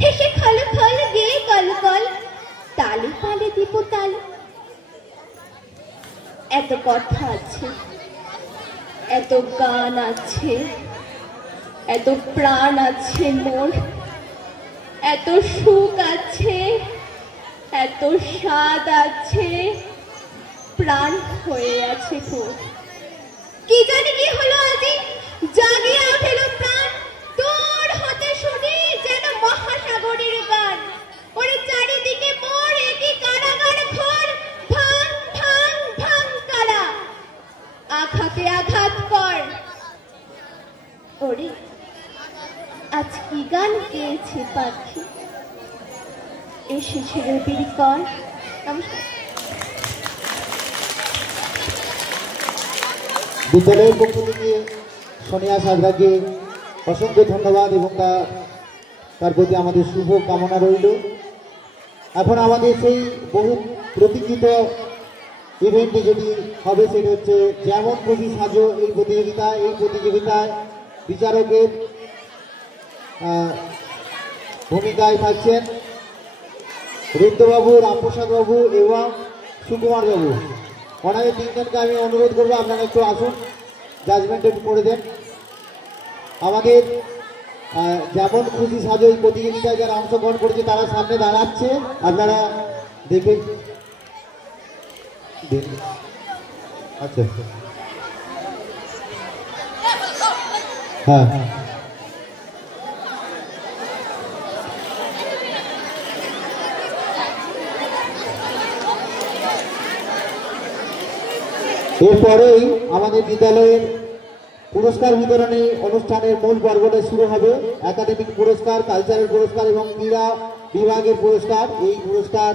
হেসে খল খল গেয়ে কল কল, তালে তালে দিব তাল। এত কথা আছে, এত গান আছে, এত প্রাণ আছে মোর, এত সুখ আছে, এত স্বাদ আছে, প্রাণ হয়ে আছে তোর। কি জানি কি হলো আজি, জাগিয়া উঠিল প্রাণ, তোর হতে শুনি যেন মহাসাগরের গান। ওরে চারিদিকে মোর একই কারাগার ঘর, ভাঙ ভাঙ ভাঙ কারা, আঘাতে আঘাত কর। ওরে আজ কি গান গেয়েছে পাখি, এসেছে রবির কর। নমস্কার। বিদ্যালয়ের পক্ষ থেকে সোনিয়া সাদরাকে অসংখ্য ধন্যবাদ এবং তার প্রতি আমাদের শুভ কামনা রইল। এখন আমাদের সেই বহু প্রতীক্ষিত ইভেন্টে যেটি হবে সেটি হচ্ছে যেমন খুশি সাজো এই প্রতিযোগিতায় বিচারকের ভূমিকায় থাকছেন রুদ্রবাবু, রামপ্রসাদ বাবু এবং সুকুমার বাবু। ওনাদের তিনজনকে আমি অনুরোধ করবো আপনারা একটু আসুন, জাজমেন্ট একটু করে দেন। আমাদের যেমন খুশি সাজো এই প্রতিযোগিতায় যারা অংশগ্রহণ করেছে তারা সামনে দাঁড়াচ্ছে, আপনারা দেখে আচ্ছা হ্যাঁ এরপরেই আমাদের বিদ্যালয়ের পুরস্কার বিতরণী অনুষ্ঠানের মূল পর্বটা শুরু হবে। একাডেমিক পুরস্কার, কালচারাল পুরস্কার এবং ক্রীড়া বিভাগের পুরস্কার। এই পুরস্কার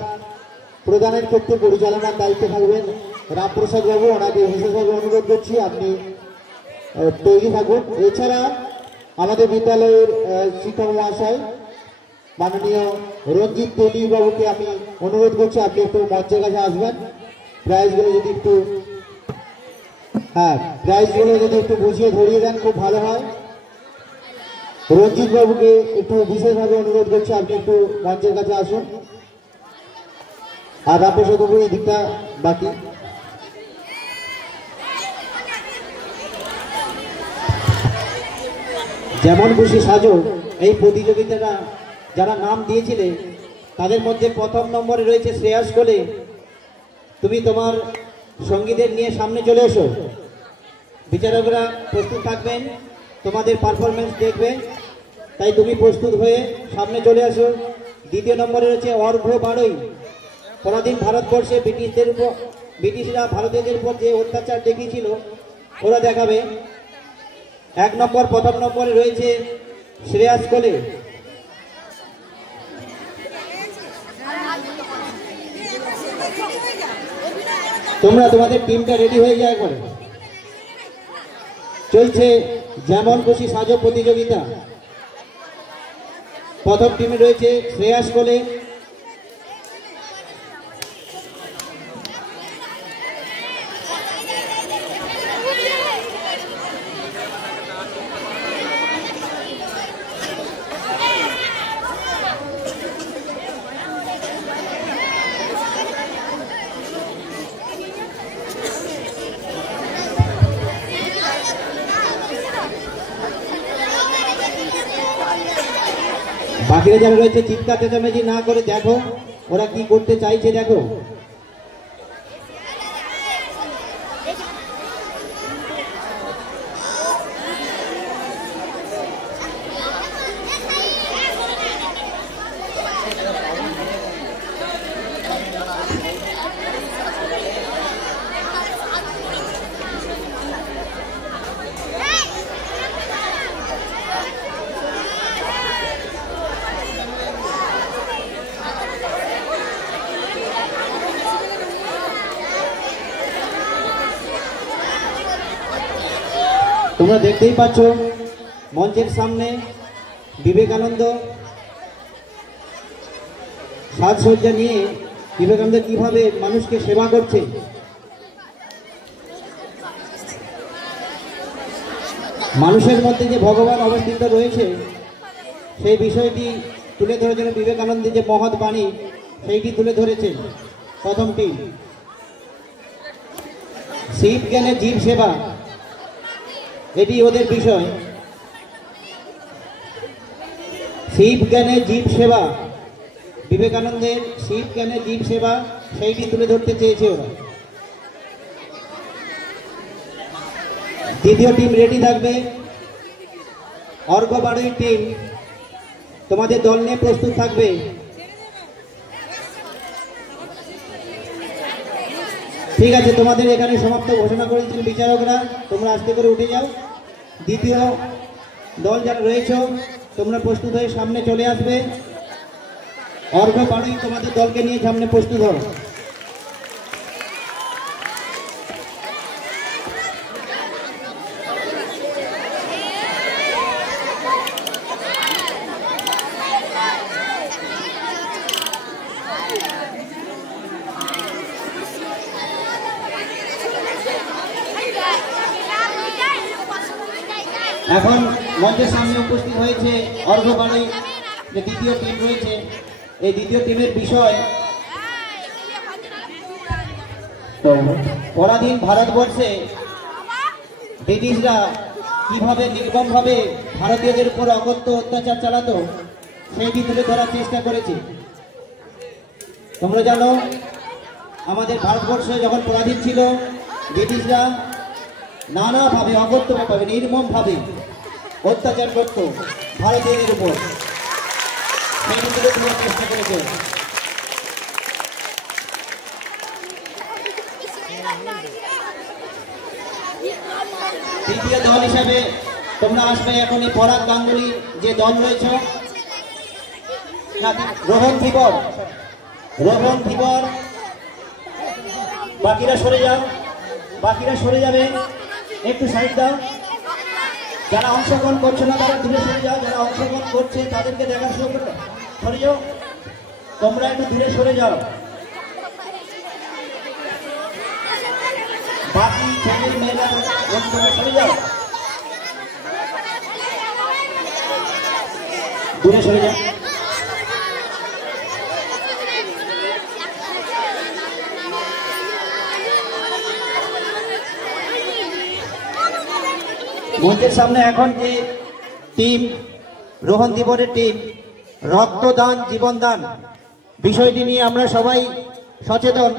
প্রদানের ক্ষেত্রে পরিচালনার দায়িত্বে থাকবেন রামপ্রসাদ বাবু। ওনাকে বিশেষভাবে অনুরোধ করছি আপনি তৈরি থাকুন। এছাড়া আমাদের বিদ্যালয়ের শিক্ষক মহাশয় মাননীয় রঞ্জিত তেলি বাবুকে আমি অনুরোধ করছি আপনি একটু মঞ্চের কাছে আসবেন। প্রাইজগুলো যদি একটু প্রাইজগুলো যদি একটু বুঝিয়ে ধরিয়ে দেন খুব ভালো হয়। রঞ্জিত বাবুকে একটু বিশেষভাবে অনুরোধ করছি আপনি একটু মঞ্চের কাছে আসুন। আর রামপ্রসাদ বাবু এই দিকটা বাকি। যেমন খুশি সাজো এই প্রতিযোগিতাটা যারা নাম দিয়েছিলে তাদের মধ্যে প্রথম নম্বরে রয়েছে শ্রেয়াস কোলে। তুমি তোমার সঙ্গীদের নিয়ে সামনে চলে এসো। বিচারকরা প্রস্তুত থাকবেন, তোমাদের পারফরমেন্স দেখবে, তাই তুমি প্রস্তুত হয়ে সামনে চলে আসো। দ্বিতীয় নম্বরে রয়েছে অর্ঘ্য বাড়ই। পরাধীন ভারতবর্ষে ব্রিটিশরা ভারতীয়দের উপর যে অত্যাচার দেখিয়েছিল ওরা দেখাবে। এক নম্বর প্রথম নম্বরে রয়েছে শ্রেয়াস কোলে। তোমরা তোমাদের টিমটা রেডি হয়ে যায় করে। চলছে যেমন খুশি সাজো প্রতিযোগিতা। প্রথম টিমে রয়েছে শ্রেয়াস কোলে। বাকিরা যারা রয়েছে চিৎকার চেঁচামেচি না করে দেখো ওরা কি করতে চাইছে। দেখো তোমরা দেখতেই পাচ্ছ মঞ্চের সামনে বিবেকানন্দ সাজসজ্জা নিয়ে বিবেকানন্দ কিভাবে মানুষকে সেবা করছে। মানুষের মধ্যে যে ভগবান অবস্থিত রয়েছে সেই বিষয়টি তুলে ধরেছেন বিবেকানন্দের যে মহৎ বাণী সেইটি তুলে ধরেছেন প্রথম টিম। শিব জ্ঞানে জীব সেবা এটি ওদের বিষয়। শিব জ্ঞানে জীব সেবা, বিবেকানন্দের শিব জ্ঞানে জীব সেবা সেইটি তুলে ধরতে চেয়েছে ওরা। দ্বিতীয় টিম রেডি থাকবে। অর্ঘ্য বাড়ই টিম তোমাদের দল নিয়ে প্রস্তুত থাকবে। ঠিক আছে, তোমাদের এখানে সমাপ্ত ঘোষণা করেছেন বিচারকরা, তোমরা আস্তে করে উঠে যাও। দ্বিতীয় দল যারা রয়েছে তোমরা প্রস্তুত হয়ে সামনে চলে আসবে। অর্ঘ্য বাড়ই তোমাদের দলকে নিয়ে সামনে প্রস্তুত হও। এখন মঞ্চের সামনে উপস্থিত হয়েছে অর্ঘ্য বাড়ই যে দ্বিতীয় টিম রয়েছে। এই দ্বিতীয় টিমের বিষয় পরাধীন ভারতবর্ষে ব্রিটিশরা কিভাবে নির্মমভাবে ভারতীয়দের উপর অকথ্য অত্যাচার চালাতো সেইটি তুলে ধরার চেষ্টা করেছে। তোমরা জানো আমাদের ভারতবর্ষে যখন পরাধীন ছিল ব্রিটিশরা নানাভাবে অকথ্যভাবে নির্মমভাবে অত্যাচার করত ভারতীয়দের উপর, সেইটি তুলে ধরার চেষ্টা করেছে। তৃতীয় দল হিসাবে তোমরা আসবে এখন এই পরাগ গাঙ্গুলি যে দল রয়েছে, রোহন ধীবর, বাকিরা সরে যাও, বাকিরা সরে যাবে, একটু সাইড দাও। যারা অংশগ্রহণ করছে না তারা দূরে সরে যাও, যারা অংশগ্রহণ করছে তাদেরকে দেখা শুরু করো, সরে যাও, তোমরা একটু দূরে সরে যাও। বাকি ছেলে মেয়েরা সরে যাও, দূরে সরে যাও। মঞ্চের সামনে এখন যে টিম, রোহন ধীবরের টিম, রক্তদান জীবনদান বিষয়টি নিয়ে আমরা সবাই সচেতন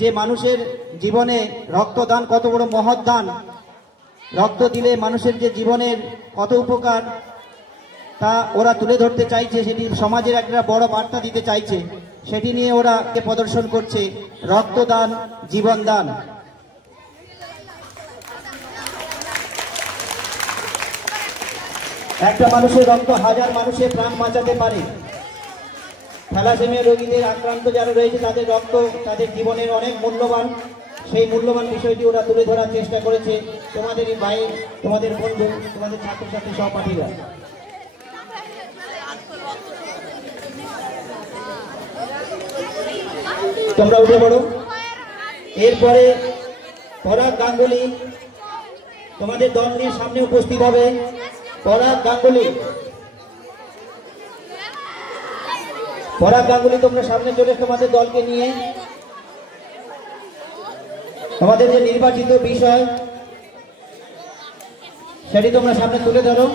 যে মানুষের জীবনে রক্তদান কত বড় মহৎ দান, রক্ত দিলে মানুষের যে জীবনের কত উপকার তা ওরা তুলে ধরতে চাইছে, সেটি সমাজের একটা বড় বার্তা দিতে চাইছে, সেটি নিয়ে ওরা প্রদর্শন করছে রক্তদান জীবনদান। একটা মানুষের রক্ত হাজার মানুষের প্রাণ বাঁচাতে পারে। থ্যালাসেমিয়া রোগীদের আক্রান্ত যারা রয়েছে তাদের রক্ত তাদের জীবনের অনেক মূল্যবান, সেই মূল্যবান বিষয়টি ওরা তুলে ধরার চেষ্টা করেছে। তোমাদেরই ভাই, তোমাদের বন্ধু, তোমাদের ছাত্রছাত্রী সহপাঠীরা। তোমরা উঠে পড়ো। এরপরে পরাগ গাঙ্গুলি তোমাদের দল নিয়ে সামনে উপস্থিত হবে। পরাগ গাঙ্গুলি, পরাগ গাঙ্গুলি তোমরা সামনে চলে তোমাদের দলকে নিয়ে তোমাদের যে নির্বাচিত বিষয় সেটি তোমরা সামনে তুলে ধরো।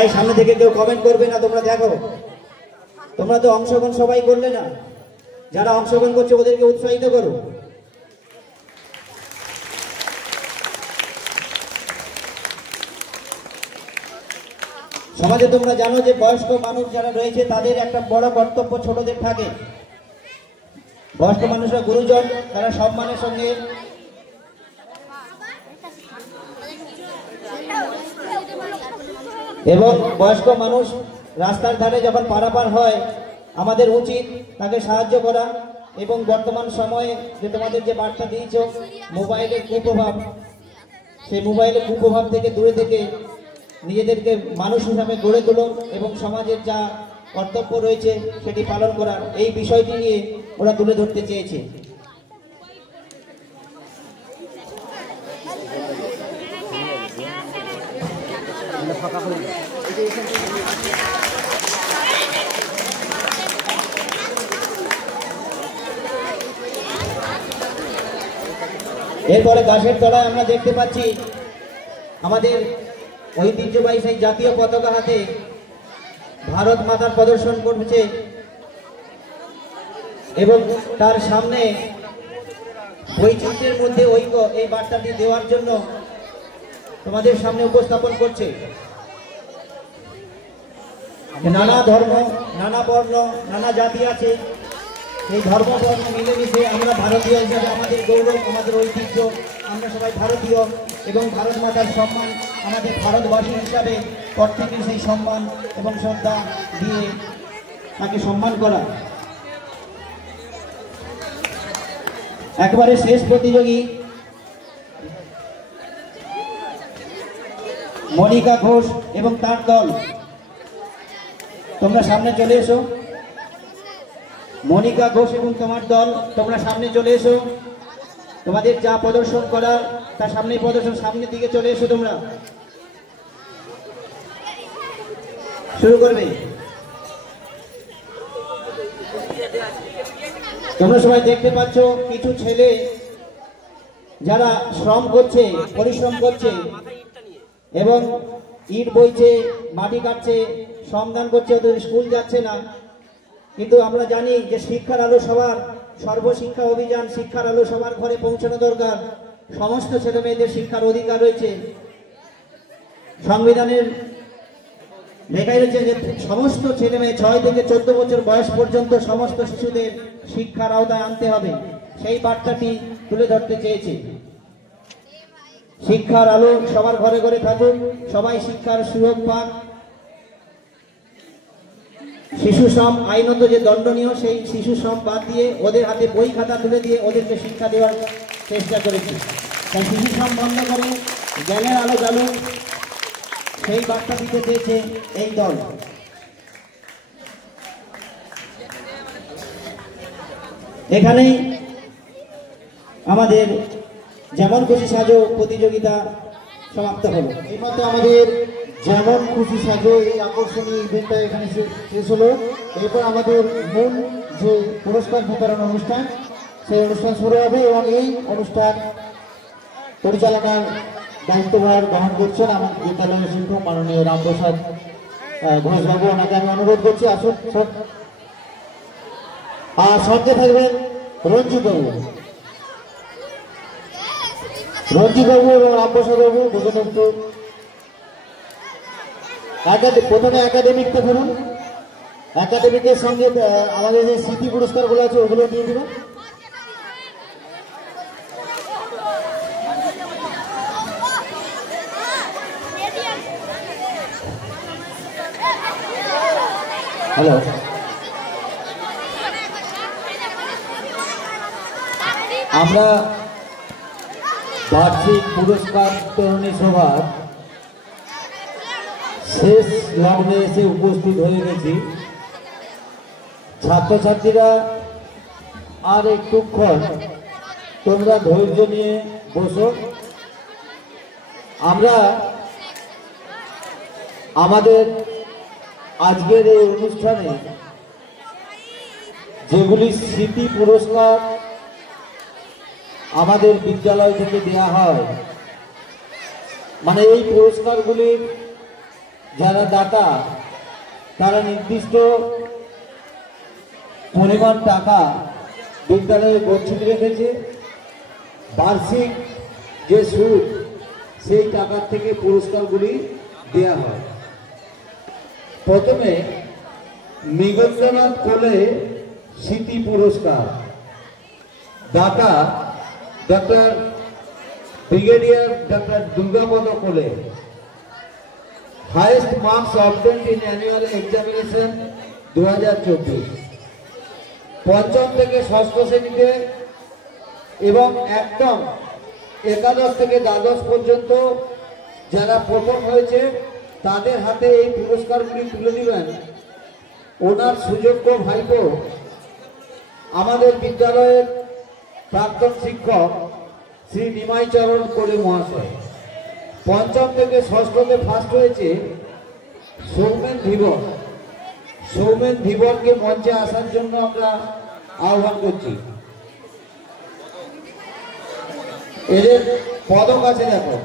এই সামনে থেকে কেউ কমেন্ট করবে না, তোমরা দেখো। তোমরা তো অংশগ্রহণ সবাই করলে না, যারা অংশগ্রহণ করছে ওদেরকে উৎসাহিত করো। সমাজে তোমরা জানো যে বয়স্ক মানুষ যারা রয়েছে তাদের একটা বড় কর্তব্য ছোটদের থাকে। বয়স্ক মানুষরা গুরুজন, তারা সম্মানের সঙ্গে এবং বয়স্ক মানুষ রাস্তার ধারে যখন পারাপার হয় আমাদের উচিত তাকে সাহায্য করা। এবং বর্তমান সময়ে যে তোমাদের যে বার্তা দিয়েছ মোবাইলের কুপ্রভাব, সেই মোবাইলের কুপ্রভাব থেকে দূরে থেকে নিজেদেরকে মানুষ হিসাবে গড়ে তোলো এবং সমাজের যা কর্তব্য রয়েছে সেটি পালন করার, এই বিষয়টি নিয়ে ওরা তুলে ধরতে চেয়েছে। এরপরে গাছের তলায় আমরা দেখতে পাচ্ছি আমাদের ঐতিহ্যবাহী সেই জাতীয় পতাকা হাতে ভারত মাতার প্রদর্শন করছে এবং তার সামনে বৈচিত্র্যের মধ্যে ঐক্য এই বার্তাটি দেওয়ার জন্য তোমাদের সামনে উপস্থাপন করছে। নানা ধর্ম, নানা বর্ণ, নানা জাতি আছে, এই ধর্ম বর্ণ মিলেমিশে আমরা ভারতীয় হিসাবে আমাদের গৌরব, আমাদের ঐতিহ্য, আমরা সবাই ভারতীয় এবং ভারত মাতার সম্মান আমাদের ভারতবাসী হিসাবে প্রত্যেকের সেই সম্মান এবং শ্রদ্ধা দিয়ে তাকে সম্মান করা। একবারে শেষ প্রতিযোগী মনিকা ঘোষ এবং তার দল, তোমরা সামনে চলে এসো। মনিকা ঘোষ এবং তোমার দল তোমরা সামনে চলে এসো। তোমাদের যা প্রদর্শন করার তার সামনে প্রদর্শন, সামনের দিকে চলে এসো। তোমরা শুরু করবে। তোমরা সবাই দেখতে পাচ্ছ কিছু ছেলে যারা শ্রম করছে, পরিশ্রম করছে এবং ইট বইছে, মাটি কাটছে, শ্রমদান করছে, ওদের স্কুল যাচ্ছে না, কিন্তু আমরা জানি যে শিক্ষার আলো সবার, সর্বশিক্ষা অভিযান, শিক্ষার আলো সবার ঘরে পৌঁছানো দরকার। সমস্ত ছেলে মেয়েদের শিক্ষার অধিকার রয়েছে। সংবিধানের লেখাই রয়েছে যে সমস্ত ছেলে মেয়ে 6 থেকে 14 বছর বয়স পর্যন্ত সমস্ত শিশুদের শিক্ষার আওতায় আনতে হবে। সেই বার্তাটি তুলে ধরতে চেয়েছি। শিক্ষার আলো সবার ঘরে ঘরে থাকুক, সবাই শিক্ষার সুযোগ পাক। শিশু শ্রম আইনত যে দণ্ডনীয়, সেই শিশু শ্রম বাদ দিয়ে ওদের হাতে বই খাতা তুলে দিয়ে ওদেরকে শিক্ষা দেওয়ার চেষ্টা করেছি। তাই শিশু শ্রম বন্ধ করে জ্ঞানের আলো জ্বালুক, সেই বার্তা দিতে চেয়েছে এই দল। এখানেই আমাদের যেমন খুশি সাজো প্রতিযোগিতা সমাপ্ত হলো। এই মধ্যে আমাদের যেমন খুশি সাজো এই আকর্ষণীয় ইভেন্টটা এখানে শেষ হলো। এরপর আমাদের মূল যে পুরস্কার বিতরণ অনুষ্ঠান, সেই অনুষ্ঠান শুরু হবে এবং এই অনুষ্ঠান পরিচালনার দায়িত্বভার গ্রহণ করছেন আমার বিদ্যালয়ের শিক্ষক মাননীয় রামপ্রসাদ ঘোষবাবু। ওনাকে আমি অনুরোধ করছি আসুন। আর সঙ্গে থাকবেন রঞ্জিত বাবু এবং রামপ্রসাদ বাবু দুজনে একটু প্রথমে একাডেমিকটা ধরুন। একাডেমিকের সঙ্গে আমাদের যে স্মৃতি পুরস্কারগুলো আছে ওগুলো দিয়ে দেবেন। হ্যালো, আমরা বার্ষিক পুরস্কার বিতরণী সভার শেষ লগ্নে এসে উপস্থিত হয়ে গেছি। ছাত্রছাত্রীরা আর একটুক্ষণ তোমরা ধৈর্য নিয়ে বসো। আমরা আমাদের আজকের এই অনুষ্ঠানে যেগুলি স্মৃতি পুরস্কার আমাদের বিদ্যালয় থেকে দেয়া হয়, মানে এই পুরস্কারগুলির যারা দাতা তারা নির্দিষ্ট পরিমাণ টাকা বিদ্যালয়ে গচ্ছিত রেখেছে। বার্ষিক যে সুদ, সেই টাকার থেকে পুরস্কারগুলি দেয়া হয়। প্রথমে মৃগেন্দ্রনাথ কোলে স্মৃতি পুরস্কার, দাতা ডক্টর ব্রিগেডিয়ার ডক্টর দুর্গাপদ কোলে। Highest marks obtained in annual examination 2024। পঞ্চম থেকে ষষ্ঠ শ্রেণীতে এবং একদম একাদশ থেকে দ্বাদশ পর্যন্ত যারা প্রথম হয়েছে তাদের হাতে এই পুরস্কারগুলি তুলে দিবেন ওনার সুযোগ্য ভাইপো আমাদের বিদ্যালয়ের প্রাক্তন শিক্ষক শ্রী নিমাই চরণ কোলে মহাশয়। পঞ্চম থেকে ষষ্ঠতে ফার্স্ট হয়েছে সৌমেন ধীবর। সৌমেন ধীবরকে মঞ্চে আসার জন্য আমরা আহ্বান করছি। এদের পদক আছে দেখো।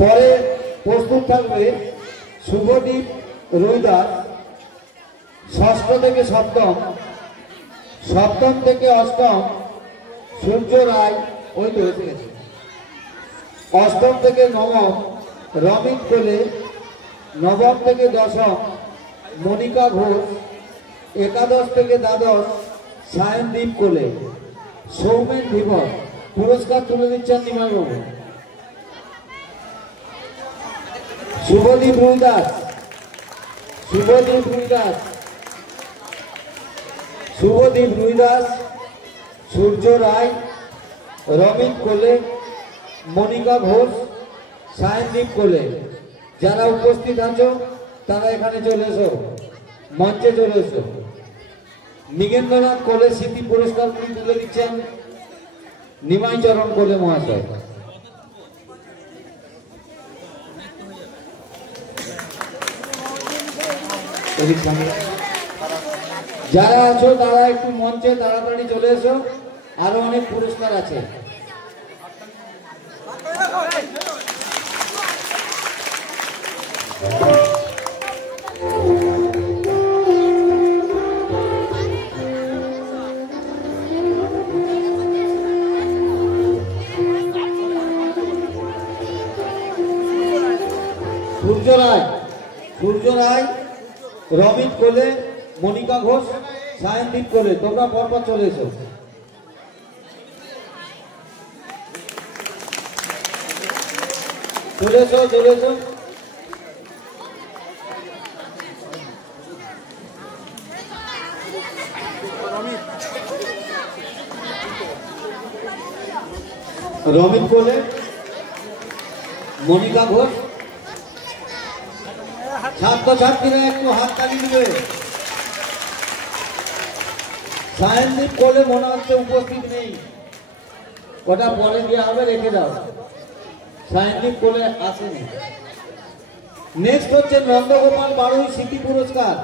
পরে প্রস্তুত থাকবে শুভদীপ রুইদাস, ষষ্ঠ থেকে সপ্তম, সপ্তম থেকে অষ্টম সূর্য রায়, ওই তো এসে গেছে। অষ্টম থেকে নবম রমিত কোলে, নবম থেকে দশম মনিকা ঘোষ, একাদশ থেকে দ্বাদশ সায়নদীপ কোলে। সৌমেন ধীবর পুরস্কার তুলে দিচ্ছেন নিমাইবাবু। শুভদীপ রুইদাস, শুভদীপ রুইদাস, শুভদীপ রুইদাস, সূর্য রায়, রমিত কোলে, মনিকা ঘোষ, সায়নদীপ কোলে। যারা উপস্থিত আছো তারা এখানে চলে এসো, মঞ্চে চলে এসো। মৃগেন্দ্রনাথ কোলে স্মৃতি পুরস্কারগুলি তুলে দিচ্ছেন নিমাই চরণ কোলে মহাশয়। যারা আছো তারা একটু মঞ্চে তাড়াতাড়ি চলে এসো, আরো অনেক পুরস্কার আছে। সূর্য রায়, রমিত কোলে, মনিকা ঘোষ, সায়নদীপ কোলে, তোমরা পরপর চলে এসো। চলে এসো। রমিত কোলে, মনিকা ঘোষ। ছাত্রছাত্রীরা একটু হাত তালি দিবে। সায়নদীপ কোলে মনে হচ্ছে উপস্থিত নেই, কটা পরে দেওয়া হবে, রেখে দাও। সায়নদীপ কোলে আসেনি। নেক্সট হচ্ছে নন্দগোপাল বাড়ুই স্মৃতি পুরস্কার।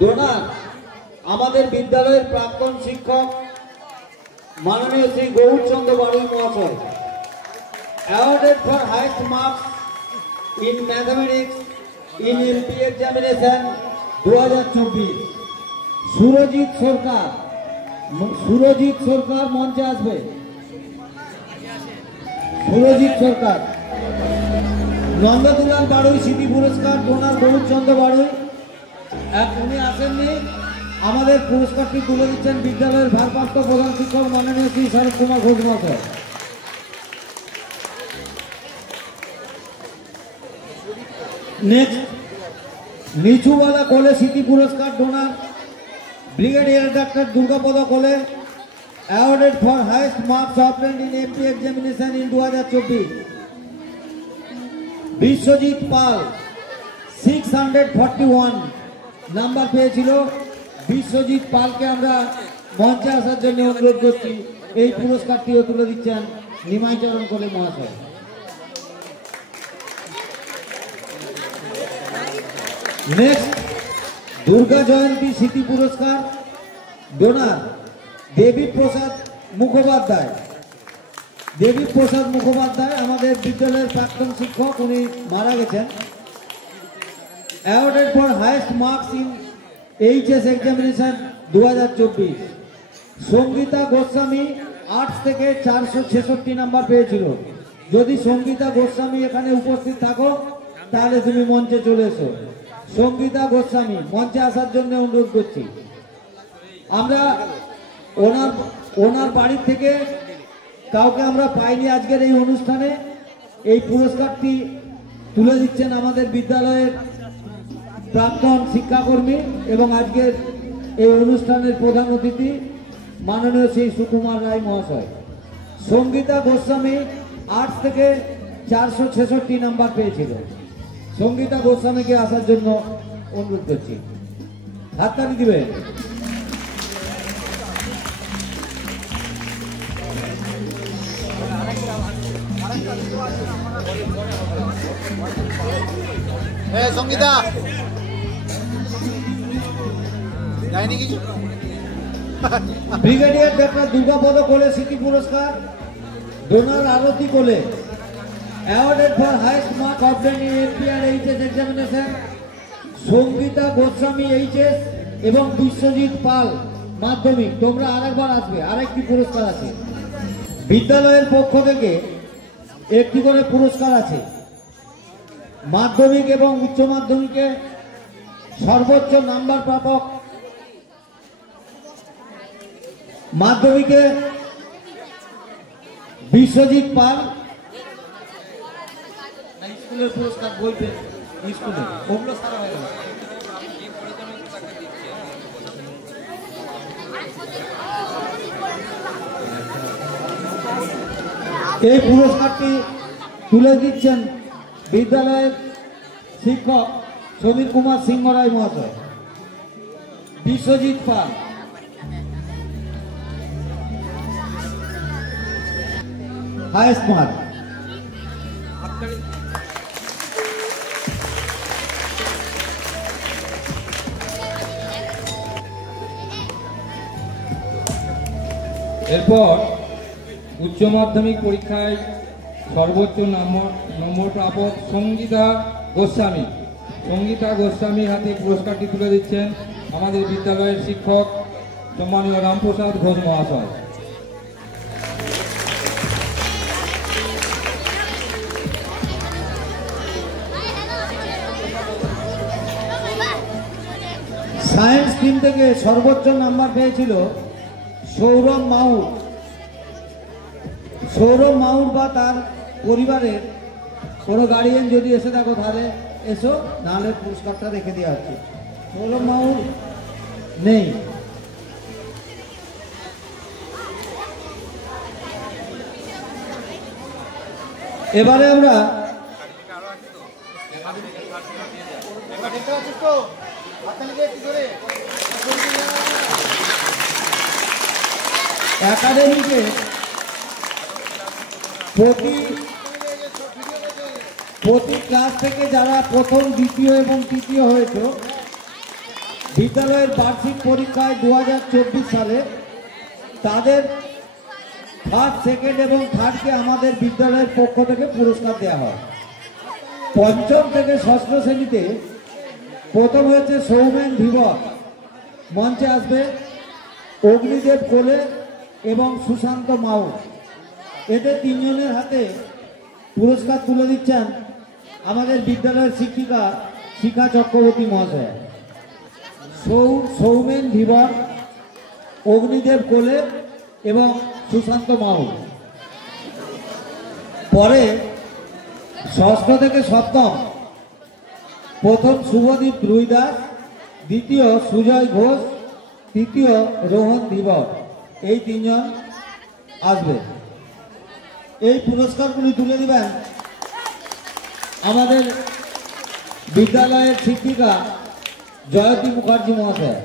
ডোনার আমাদের বিদ্যালয়ের প্রাক্তন শিক্ষক মাননীয় শ্রী গৌরচন্দ্র বাড়ুই মহাশয়। Awarded for highest marks in mathematics in MP examination 2024। Surajit Sarkar মঞ্চে আসবে। সুরজিৎ সরকার। নন্দদুলাল বাড়ুই স্মৃতি পুরস্কার ডোনার গৌরচন্দ্র বাড়ুই, উনি আসেননি। আমাদের পুরস্কারটি তুলে দিচ্ছেন বিদ্যালয়ের ভারপ্রাপ্ত প্রধান শিক্ষক মাননীয় শ্রী শরৎ কুমার ঘোষ মহাশয়। নেক্সট লিচুওয়ালা কোলে স্মৃতি পুরস্কার donor brigadier doctor Durgapada Kole. Awarded for highest marks obtained in MP examination in 2024। Biswajit Pal 641 number পেয়েছিল। বিশ্বজিৎ পালকে আমরা মঞ্চে আসার জন্য অনুরোধ করছি। এই পুরস্কারটিও তুলে দিচ্ছেন নিমাইচরণ কোলে মহাশয়। নেক্সট দুর্গা জয়ন্তী স্মৃতি পুরস্কার ডোনার দেবী প্রসাদ মুখোপাধ্যায়। দেবী প্রসাদ মুখোপাধ্যায় আমাদের বিদ্যালয়ের প্রাক্তন শিক্ষক, উনি মারা গেছেন। Awarded for highest marks in HS examination 2024। Sangita Goswami arts থেকে 466 নাম্বার পেয়েছিল। যদি সঙ্গীতা গোস্বামী এখানে উপস্থিত থাকো তাহলে তুমি মঞ্চে চলে এসো। সঙ্গীতা গোস্বামী মঞ্চে আসার জন্য অনুরোধ করছি। আমরা ওনার বাড়ি থেকে কাউকে আমরা পাইনি আজকের এই অনুষ্ঠানে। এই পুরস্কারটি তুলে দিচ্ছেন আমাদের বিদ্যালয়ের প্রাক্তন শিক্ষাকর্মী এবং আজকের এই অনুষ্ঠানের প্রধান অতিথি মাননীয় শ্রী সুকুমার রায় মহাশয়। সঙ্গীতা গোস্বামী আর্টস থেকে 466 নাম্বার পেয়েছিল। সঙ্গীতা গোস্বামীকে আসার জন্য অনুরোধ করছি। হাততালি দিবে। সঙ্গীতা যায়নি কিছু। ব্রিগেডিয়ার ডাক্তার দুর্গাপদ কোলে স্মৃতি পুরস্কার donor Arati Kole. Awarded for highest mark obtained in MP আর HS examination Sangita Goswami HS এবং বিশ্বজিৎ পাল মাধ্যমিক। তোমরা আরেকবার আসবে, আরেকটি পুরস্কার আছে বিদ্যালয়ের পক্ষ থেকে, একটি করে পুরস্কার আছে। মাধ্যমিক এবং উচ্চ মাধ্যমিকে সর্বোচ্চ নাম্বার প্রাপক, মাধ্যমিকে বিশ্বজিৎ পাল। স্কুলের পুরস্কার বইতে স্কুলে ওগুলো সারা হয়ে গেল। এই পুরস্কারটি তুলে দিচ্ছেন বিদ্যালয়ের শিক্ষক সমীর কুমার সিংহ রায় মহাশয়। বিশ্বজিৎ পাল। Highest mark. এরপর উচ্চ মাধ্যমিক পরীক্ষায় সর্বোচ্চ নম্বর প্রাপক সঙ্গীতা গোস্বামীর হাতে পুরস্কারটি তুলে দিচ্ছেন আমাদের বিদ্যালয়ের শিক্ষক সম্মানীয় রামপ্রসাদ ঘোষ মহাশয়। সায়েন্স স্ট্রিম থেকে সর্বোচ্চ নাম্বার পেয়েছিল সৌরভ মাউর বা তার পরিবারের কোনো গার্ডিয়ান যদি এসে থাকো তাহলে এসো, নাহলে পুরস্কারটা রেখে দেওয়া হচ্ছে। সৌরভ মাউর নেই। এবারে আমরা একাডেমিতে প্রতি ক্লাস থেকে যারা প্রথম, দ্বিতীয় এবং তৃতীয় হয়েছে বিদ্যালয়ের বার্ষিক পরীক্ষায় 2024 সালে, তাদের ফার্স্ট, সেকেন্ড এবং থার্ডকে আমাদের বিদ্যালয়ের পক্ষ থেকে পুরস্কার দেওয়া হয়। পঞ্চম থেকে ষষ্ঠ শ্রেণীতে প্রথম হয়েছে সৌমেন ধীবর, মঞ্চে আসবে অগ্নিদেব কোলে এবং সুশান্ত মাউ। এদের তিনজনের হাতে পুরস্কার তুলে দিচ্ছেন আমাদের বিদ্যালয়ের শিক্ষিকা শিখা চক্রবর্তী মহাশয়। সৌমেন ধীবর, অগ্নিদেব কোলে এবং সুশান্ত মাউ। পরে ষষ্ঠ থেকে সপ্তম প্রথম শুভদীপ রুইদাস, দ্বিতীয় সুজয় ঘোষ, তৃতীয় রোহন ধীবর, এই তিনজন আসবে। এই পুরস্কারগুলি তুলে দিবেন আমাদের বিদ্যালয়ের শিক্ষিকা জয়তী মুখার্জি মহাশয়।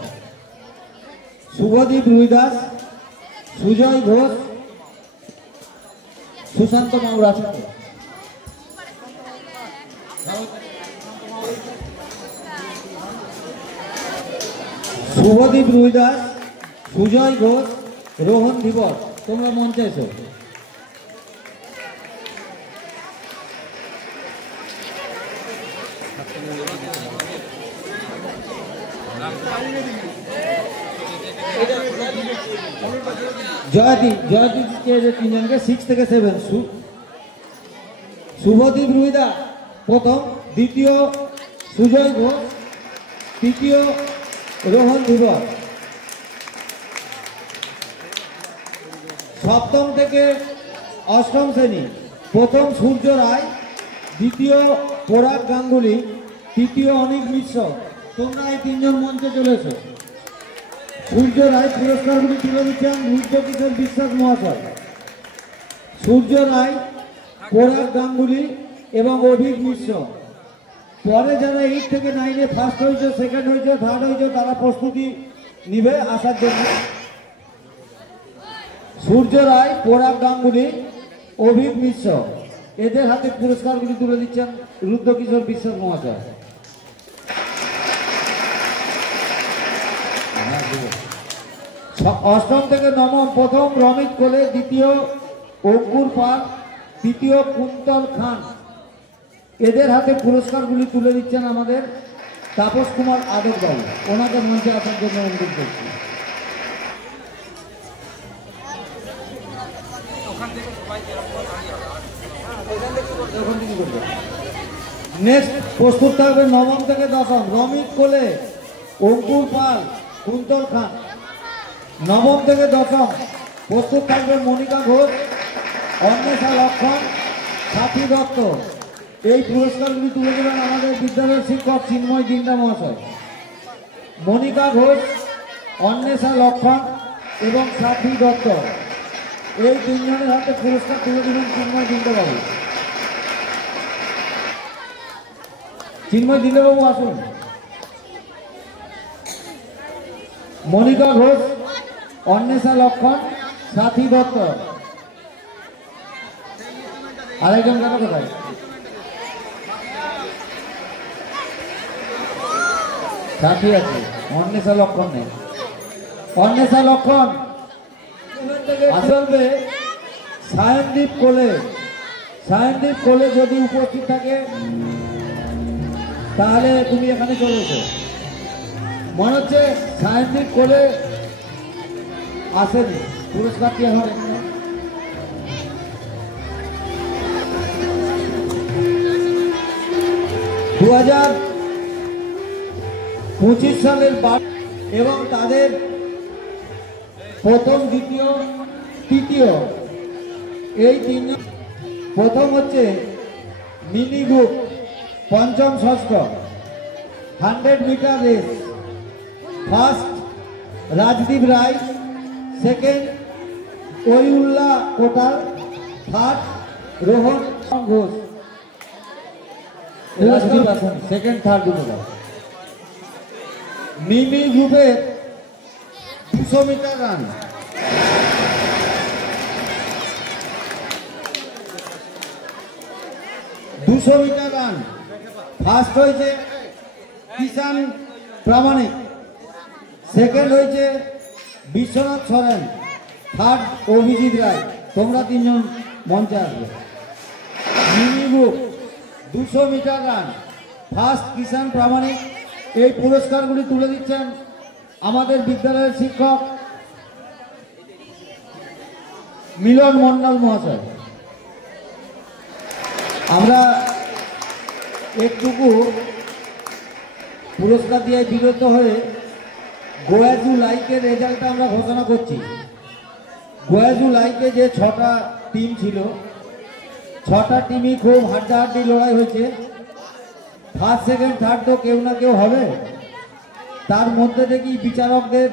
শুভদীপ রুইদাস, সুজয় ঘোষ, সুশান্ত মাউর আছে। শুভদীপ রুইদাস, সুজয় ঘোষ, রোহন ধীবর, তোমরা মঞ্চে এসো। জয়দীপ তিনজনকে 6 থেকে 7। শুভদীপ রুইদাস প্রথম, দ্বিতীয় সুজয় ঘোষ, তৃতীয় রোহন ধীবর। সপ্তম থেকে অষ্টম শ্রেণী প্রথম সূর্য রায়, দ্বিতীয় পরাগ গাঙ্গুলি, তৃতীয় অনিক মিশ্র। তোমরা এই তিনজন মঞ্চে চলেছো। সূর্য রায় পুরস্কারগুলি তুলে দিচ্ছেন রুদ্রকিশোর বিশ্বাস মহাশয়। সূর্য রায়, পরাগ গাঙ্গুলি এবং অভিক মিশ্র। পরে যারা 8 থেকে 9-এ ফার্স্ট হয়েছে, সেকেন্ড হয়েছে, থার্ড হয়েছে, তারা প্রস্তুতি নিবে আসার জন্য। সূর্য রায়, পরাগ গাঙ্গুলি, অভিক মিশ্র, এদের হাতে পুরস্কারগুলি তুলে দিচ্ছেন রুদ্রকিশোর বিশ্বাস মহাশয়। অষ্টম থেকে নবম প্রথম রমিত কোলে, দ্বিতীয় অঙ্কুর পাল, তৃতীয় কুন্তল খান। এদের হাতে পুরস্কারগুলি তুলে দিচ্ছেন আমাদের তাপস কুমার আদক বাবু। ওনাকে মঞ্চে আসার জন্য অনুরোধ করছি। নেক্সট প্রস্তুত থাকবে নবম থেকে দশম রমিত কোলে, অঙ্কুর পাল, কুন্তল খান। নবম থেকে দশম প্রস্তুত থাকবে মনিকা ঘোষ, অন্বেষা লক্ষণ, সাথী দত্ত। এই পুরস্কারগুলি তুলে দেবেন আমাদের বিদ্যালয়ের শিক্ষক চিন্ময় দিন্দা মহাশয়। মনিকা ঘোষ, অন্বেষা লক্ষণ এবং সাথী দত্ত, এই তিনজনের হাতে পুরস্কার তুলে দেবেন চিন্ময় দিন্দা বাবু। চিন্ময় দিন্দা বাবু আসুন। মনিকা ঘোষ, অন্বেষা লক্ষণ, সাথী দত্ত। আরেকজন কেন কোথায়? সাথী আছে, অন্বেষা লক্ষণ নেই। অন্বেষা লক্ষণ আসবে সায়নদীপ কোলে, সায়নদীপ কোলে যদি উপস্থিত থাকে তাহলে তুমি এখানে চলে এসো। মনে হচ্ছে সায়নদীপ কোলে আসেনি, পুরস্কার কি এখন 2025 সালের এবং তাদের প্রথম, দ্বিতীয়, তৃতীয় এই তিনজন। প্রথম হচ্ছে মিনি গ্রুপ, পঞ্চম ষষ্ঠ 100 metre race. First Rajdeep Roy, second ওইউল্লাহ Kotal, third Rohan Ghosh. Second third দুটো। মিনি গ্রুপের 200 মিটার রান, ফার্স্ট হয়েছে কিষান প্রামাণিক, সেকেন্ড হয়েছে বিশ্বনাথ সরেন, থার্ড অভিজিৎ রায়। তোমরা তিনজন মঞ্চে আসবে। Mini group 200 metre run, first Kishan Pramanik. এই পুরস্কারগুলি তুলে দিচ্ছেন আমাদের বিদ্যালয়ের শিক্ষক মিলন মন্ডল মহাশয়। আমরা একটুকু পুরস্কার দিয়ে বিরত হয়ে গোয়াজু লাইকের রেজাল্টটা আমরা ঘোষণা করছি। গোয়াজু লাইকে যে 6টা টিম ছিল, 6টা টিমই খুব হাড্ডাহাড্ডি লড়াই হয়েছে। ফার্স্ট, সেকেন্ড, থার্ড তো কেউ না কেউ হবে। তার মধ্যে দেখি বিচারকদের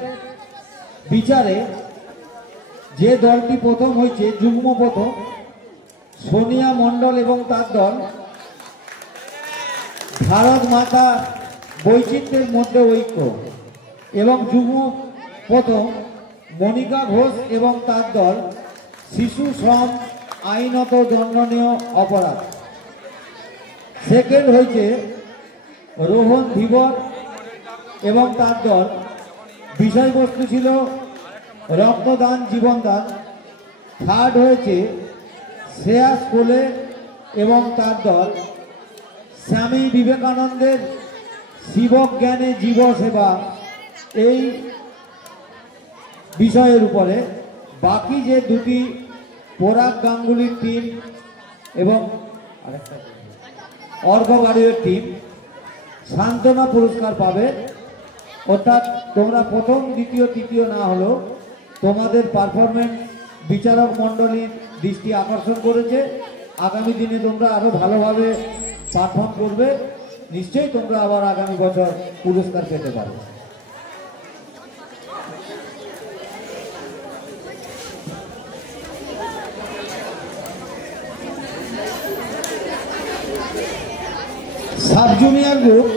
বিচারে যে দলটি প্রথম হয়েছে, যুগ্ম প্রথম, সোনিয়া মণ্ডল এবং তার দল। ভারত মাতা বৈচিত্র্যের মধ্যে ঐক্য এবং যুগ্ম প্রথম মনিকা ঘোষ এবং তার দল। শিশু শ্রম আইনত দণ্ডনীয় অপরাধ। সেকেন্ড হয়েছে রোহন ধীবর এবং তার দল। বিষয়বস্তু ছিল রক্তদান জীবনদান। থার্ড হয়েছে শ্রেয়াস কোলে এবং তার দল। স্বামী বিবেকানন্দের শিবজ্ঞানে জীব সেবা এই বিষয়ের উপরে। বাকি যে দুটি পরাগ গাঙ্গুলির টিম এবং অর্ঘ্যবাড়ির টিম সান্ত্বনা পুরস্কার পাবে। অর্থাৎ তোমরা প্রথম, দ্বিতীয়, তৃতীয় না হলেও তোমাদের পারফরমেন্স বিচারক মণ্ডলীর দৃষ্টি আকর্ষণ করেছে। আগামী দিনে তোমরা আরো ভালোভাবে পারফর্ম করবে। নিশ্চয়ই তোমরা আবার আগামী বছর পুরস্কার পেতে পারো। Sub junior group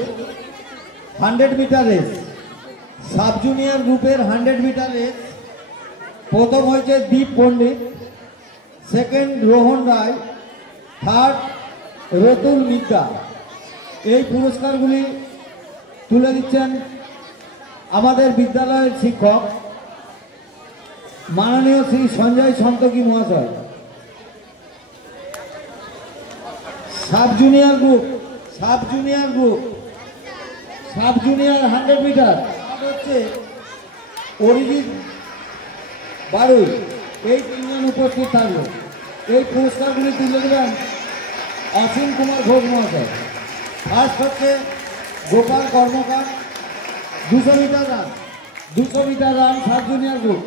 100 metre race. Sub junior গ্রুপের 100 মিটার রেস প্রথম হয়েছে দীপ পণ্ডিত, সেকেন্ড রোহন রায়, থার্ড রতুল মিদ্যা। এই পুরস্কারগুলি তুলে দিচ্ছেন আমাদের বিদ্যালয়ের শিক্ষক মাননীয় শ্রী সঞ্জয় সন্তোষী মহাশয়। সাব জুনিয়র গ্রুপ 100 মিটার হচ্ছে অরিজিৎ বারুই। এই তিনজন উপস্থিত থাকবে। এই পুরস্কারগুলি তুলে দেবেন অসীম কুমার ঘোষ মহাশয়। ফার্স্ট হচ্ছে Gopal Karmakar, 200 metre run sub junior group.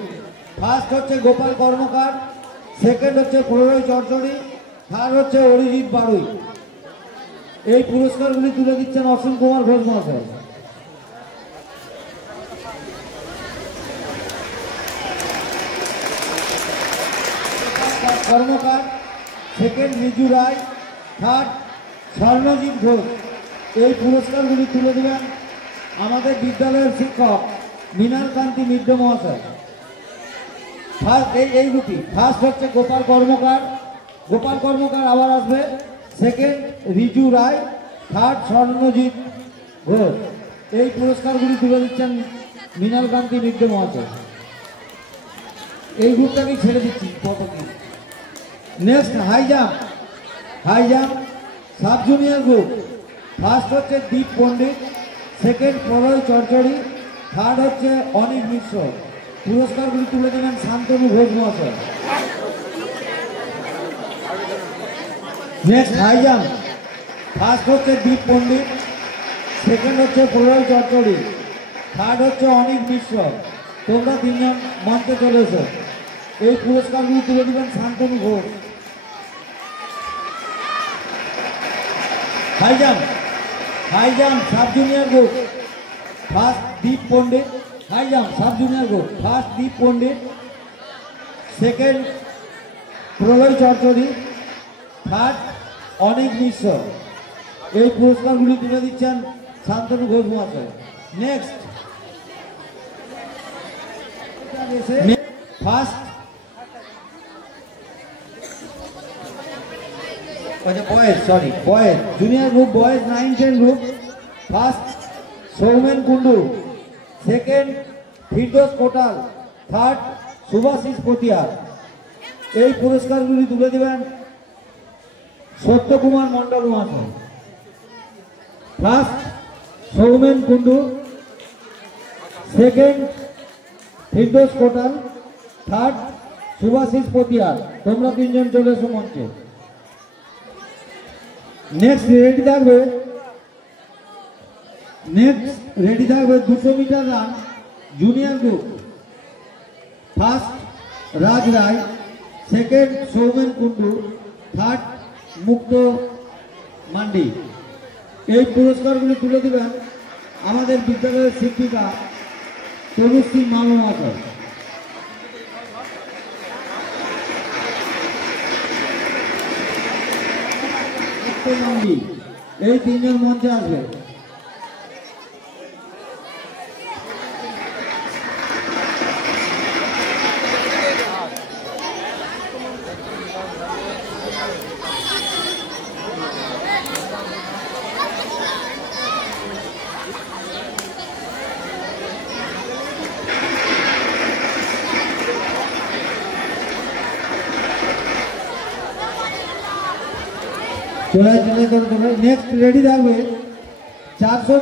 First হচ্ছে গোপাল কর্মকার, সেকেন্ড হচ্ছে প্রলয় চরচড়ি, থার্ড হচ্ছে অরিজিৎ বারুই। এই পুরস্কারগুলি তুলে দিচ্ছেন অসীম কুমার ঘোষ মহাশয়। কর্মকার, সেকেন্ড রিজু রায়, থার্ড স্বর্ণজিৎ ঘোষ। এই পুরস্কারগুলি তুলে দেবেন আমাদের বিদ্যালয়ের শিক্ষক মৃণাল কান্তি মিত্র মহাশয়। এই দুটি ফার্স্ট হচ্ছে গোপাল কর্মকার আবার আসবে, সেকেন্ড রিজু রায়, থার্ড স্বর্ণজিৎ ঘোষ। এই পুরস্কারগুলি তুলে দিচ্ছেন মৃণাল কান্তি মিত্র মহাশয়। এই গ্রুপটাকেই ছেড়ে দিচ্ছি। Next high jump high jump sub junior group first হচ্ছে দীপ পণ্ডিত, সেকেন্ড প্রলয় চরচড়ি, থার্ড হচ্ছে অনিক মিশ্র। পুরস্কারগুলি তুলে দেবেন শান্তনু ঘোষ মহাশয়। নেক্সট হাই জাম্প ফার্স্ট হচ্ছে দীপ পণ্ডিত, সেকেন্ড হচ্ছে প্রলয় চরচড়ি, থার্ড হচ্ছে অনিক মিশ্র। তোমরা তিনজন মঞ্চে চলে এসো। এই পুরস্কারগুলি তুলে দেবেন Shantanu Ghosh. High jump sub junior group first Dip Pandit, high jump sub junior group first Dip Pandit, second Pralay Charchari, third Anik Mishra. এই পুরস্কারগুলি তুলে দিচ্ছেন শান্তনু ঘোষ মহাশয়। Next first boys junior group boys 9-10 group first Soumen Kundu, second Firdous Kotal, third Subhashis Patiar. এই পুরস্কারগুলি তুলে দেবেন সত্যকুমার মন্ডল মহাশয়। First Soumen Kundu, second Firdous Kotal, third Subhashis Patiar. তোমরা তিনজন চলে এসো মঞ্চে। নেক্সট রেডি থাকবে 200 metre run junior group first Raj Roy, second Soumen Kundu, third Mukta Mandi. এই পুরস্কারগুলি তুলে দেবেন আমাদের বিদ্যালয়ের শিক্ষিকা তনুশ্রী মামা মহাশয়। এই তিনজন মঞ্চে আসবে। নেক্সট রেডি থাকবে 400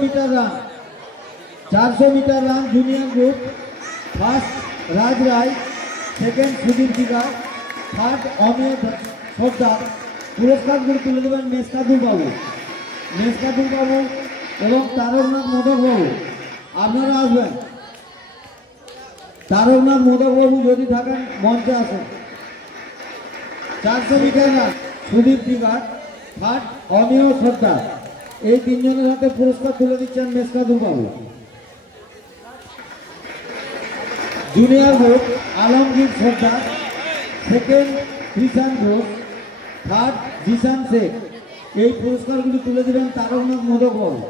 metre run junior group first Raj Roy, second Sudip Digha, third Amiya Sardar. পুরস্কারগুলি তুলে দেবেন মেসকাদুর বাবু এবং তারকনাথ মোদক বাবু। আপনারা আসবেন। তারকনাথ মোদক বাবু যদি থাকেন মঞ্চে আসেন। 400 metre run Sudip Digha, third Amiya Sardar. এই তিনজনের হাতে পুরস্কার তুলে দিচ্ছেন মেসকাদুর বাবু। Junior group Alamgir Sardar, second Krishan Ghosh, third Jisan Sheikh. এই পুরস্কারগুলি তুলে দেবেন তারকনাথ মোদক বাবু।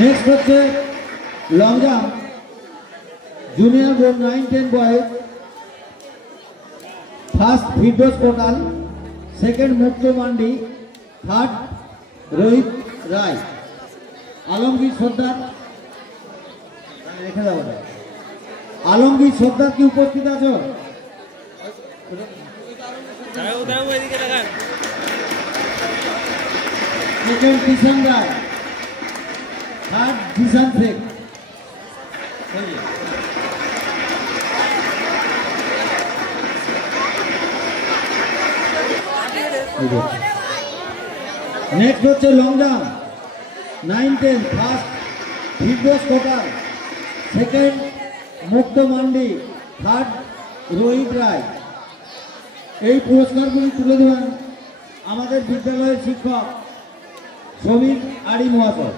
নেক্সট হচ্ছে long jump junior group 9-10 boys first Firdous Kotal, second Mukta Mandi, third Rohit Roy. Alamgir Sardar রেখে দেওয়া। আলমগীর সর্দার কি উপস্থিত আছো? Second Kishan Roy, third Jisan Sheikh. Next হচ্ছে long jump 9-10 first Firdous Kotal, second Mukta Mandi, third Rohit রায়। এই পুরস্কারগুলি তুলে দেবেন আমাদের বিদ্যালয়ের শিক্ষক শ্রমিক আড়ি মহাশয়।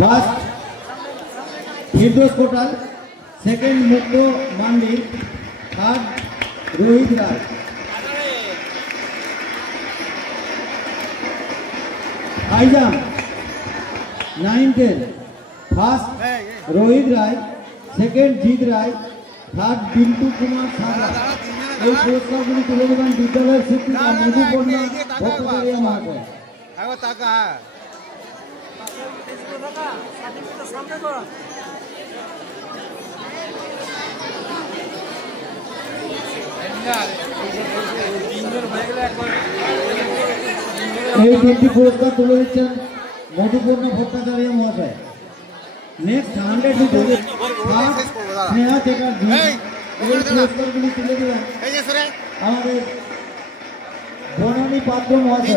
First Firdous Kotal, second Mukta Mandi, third Rohit রায়। হাই জাম্প 9-10 ফার্স্ট রোহিত রায়, সেকেন্ড জিৎ রায়, থার্ড বিন্টু কুমার সাহা। এই পুরস্কারগুলি তুলে দেবেন বিদ্যালয়ের শিক্ষিকা মধুপর্ণা ভট্টাচার্য মহাশয়। এই তিনটি পুরস্কার তুলে দিচ্ছেন মধুপূর্ণ ভট্টাচার্য মহাশয়। নেক্সট 100 মিটারে স্নেহা চ্যাটার্জি। এই পুরস্কারগুলি তুলে দেবেন আমাদের বনানী পাত্র মহাশয়।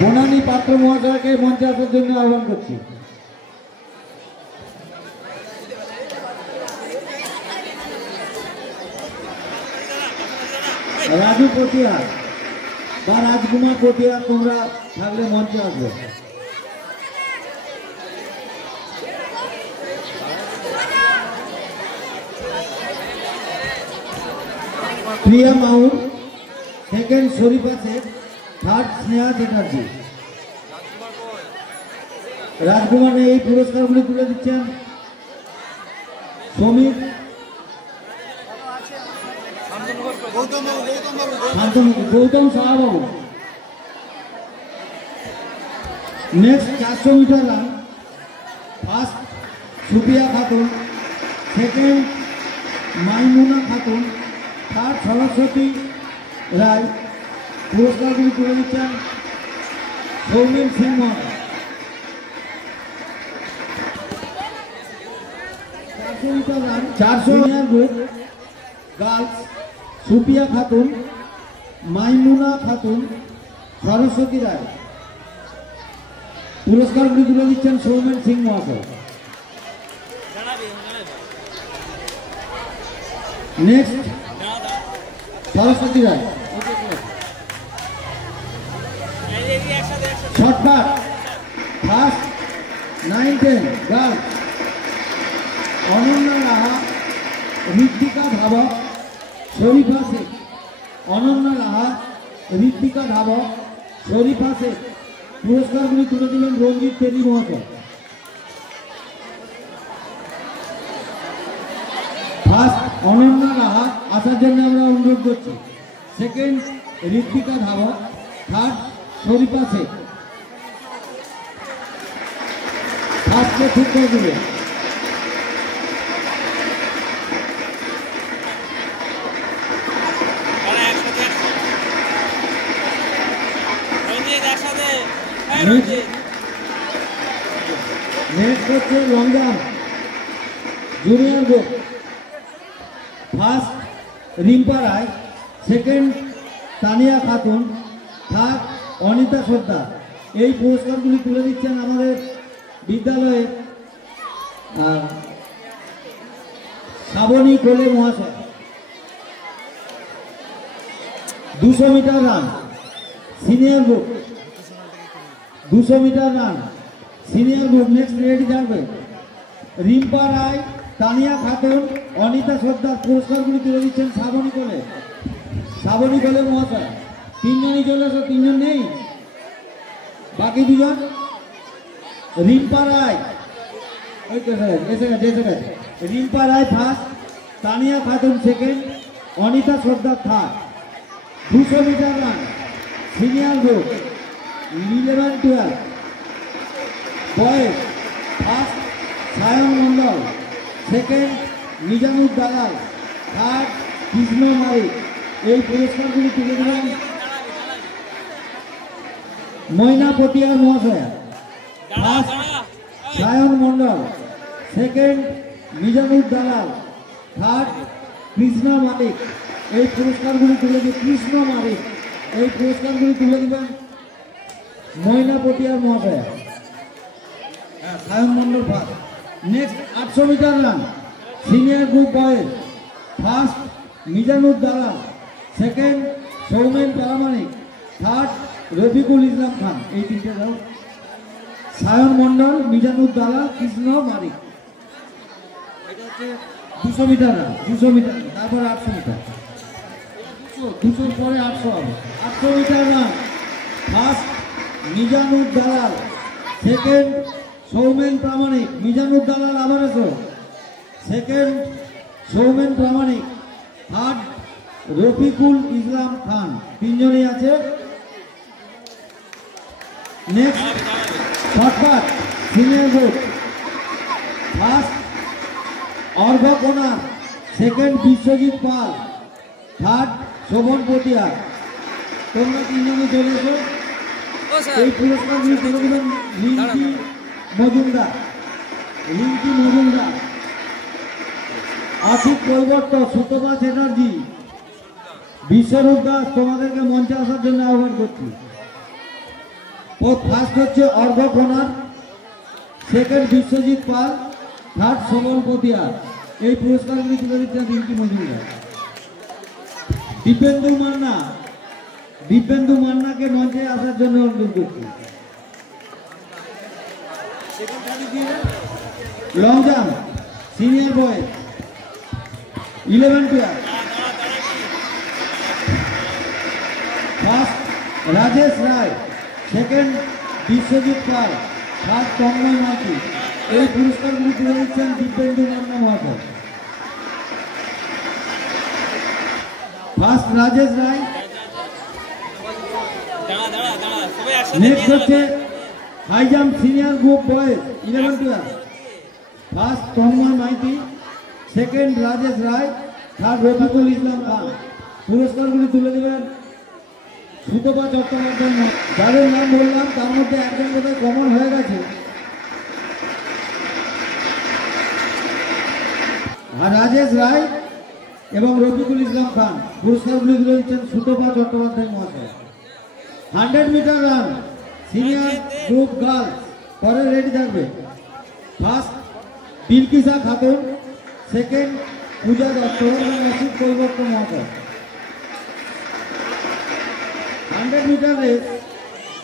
বনানী পাত্র মহাশয়কে মঞ্চে আসার জন্য আহ্বান করছি। রাজু পটিয়া বা রাজকুমার পটিয়া, তোমরা থাকলে মঞ্চে আসবে। Priya Maur, second Sharifa Sheikh, third Sneha Chatterjee. রাজকুমার এই পুরস্কারগুলি তুলে দিচ্ছেন শ্রমিক গৌতম সাহাবাবু। Next 400 metre run, first Supiya Khatun, second Maimuna Khatun, third Saraswati Roy. পুরস্কারগুলি তুলে দিচ্ছেন সৌমেন সিং মহাশয়। 400 metre run, 400 metre group girls, Supiya Khatun, Maimuna Khatun, Saraswati Roy. পুরস্কারগুলি তুলে দিচ্ছেন সৌমেন সিং মহাশয়। Next Saraswati Roy. Shot put first 9-10 girls, Ananya Raha, Ritwika Dhabak, Sharifa Sheikh. Ananya Raha, Ritwika Dhabak, Sharifa Sheikh. পুরস্কারগুলি তুলে দিলেন রঞ্জিত তেলি মহাশয়। ফার্স্ট অনন্যা রাহা আসার জন্য আমরা অনুরোধ করছি। Second Ritwika Dhabak, third Sharifa Sheikh. ফার্স্টে ঠিক করে দেবে। নেক্সট হচ্ছে long jump junior group. First Rimpa Roy, second Tania Khatun, third Anita Sardar. এই পুরস্কারগুলি তুলে দিচ্ছেন আমাদের বিদ্যালয়ের শ্রাবণী কোলে মহাশয়। 200 metre run senior group, 200 metre run senior group. Next ready থাকবে রিম্পা রায়, তানিয়া খাতুন, অনিতা সর্দার। পুরস্কারগুলি তুলে দিচ্ছেন শ্রাবণী কোলে, শ্রাবণী কোলে মহাশয়। 3 জনই চলে আসো, 3 জন নেই, বাকি 2 জন। রিম্পা রায়, এসে গেছে। Rimpa Roy first, Tania Khatun second, Anita Sardar third. 200 metre run senior group 11-12 boys. First Sayan Mondal, second Mizanur Dalal, third Krishna মালিক। এই পুরস্কারগুলি তুলে দিলেন ময়না পটিয়ার মহাশয়। First Sayan Mondal, second Mizanur Dalal, third Krishna মালিক। এই পুরস্কারগুলি তুলে দিয়ে কৃষ্ণ মালিক। এই পুরস্কারগুলি তুলে দিবেন ময়না পটিয়ার মহাশয়। Sayan Mondal first. Next 800 metre run senior group boys. First Mizanur Dalal, second Soumen Paramanik, third Rafikul Islam Khan. এই তিনটে দাও। সায়ন মন্ডল, মিজানুর দালাল, কৃষ্ণ মালিক। এটা হচ্ছে 200 মিটার রান, 200 মিটার, তারপর 800 মিটার। 200 পরে 800 হবে। 800 metre run first Mizanur Dalal, second Soumen প্রামাণিক, মিজানুর দালাল আবার এসো। সেকেন্ড সৌমেন প্রামাণিক, থার্ড রফিকুল ইসলাম খান, তিনজনই আছে। Next shortcut senior group, first Argha Konar, second Biswajit Pal, third Shovan Patiya. তোমরা তিনজনে চলে এসো। এই পুরস্কারগুলি তুলে দেবেন রিঙ্কি মজুমদার, আশিক কৈবর্ত, সুতপা চ্যাটার্জি, বিশ্বরূপ দাস। তোমাদেরকে মঞ্চে আসার জন্য আহ্বান করছি। ফার্স্ট হচ্ছে অর্ঘ কোনার, সেকেন্ড বিশ্বজিৎ পাল, থার্ড শোভন পটিয়া। এই পুরস্কারগুলি তুলে দিচ্ছেন রিঙ্কি মজুমদার। দীপেন্দু মান্নাকে মঞ্চে আসার জন্য অনুরোধ করছি। Long jump senior boys 11-12, first Rajesh Roy, second Biswajit Pal, third Tanmoy Majhi. এই পুরস্কারগুলি তুলে দিচ্ছেন দীপেন্দু মান্না মহাশয়। ফার্স্ট রাজেশ রায়। নেক্সট হচ্ছে high jump senior group boys 11-12, first Tanmoy Maity, second Rajesh Roy, third Rafikul Islam Khan. পুরস্কারগুলি তুলে দেবেন সুতপা চট্টোপাধ্যায়। যাদের নাম বললাম তার মধ্যে একজন বোধহয় কমন হয়ে গেছে, আর রাজেশ রায় এবং রফিকুল ইসলাম খান। পুরস্কারগুলি তুলে দিচ্ছেন সুতপা চট্টোপাধ্যায় মহাশয়। 100 metre run senior group girls, পরে রেডি থাকবে। ফার্স্ট বিলকিসা খাতুন, সেকেন্ড পূজা দত্ত এবং অসিত কৈবর্ত মহাশয়। 100 metre race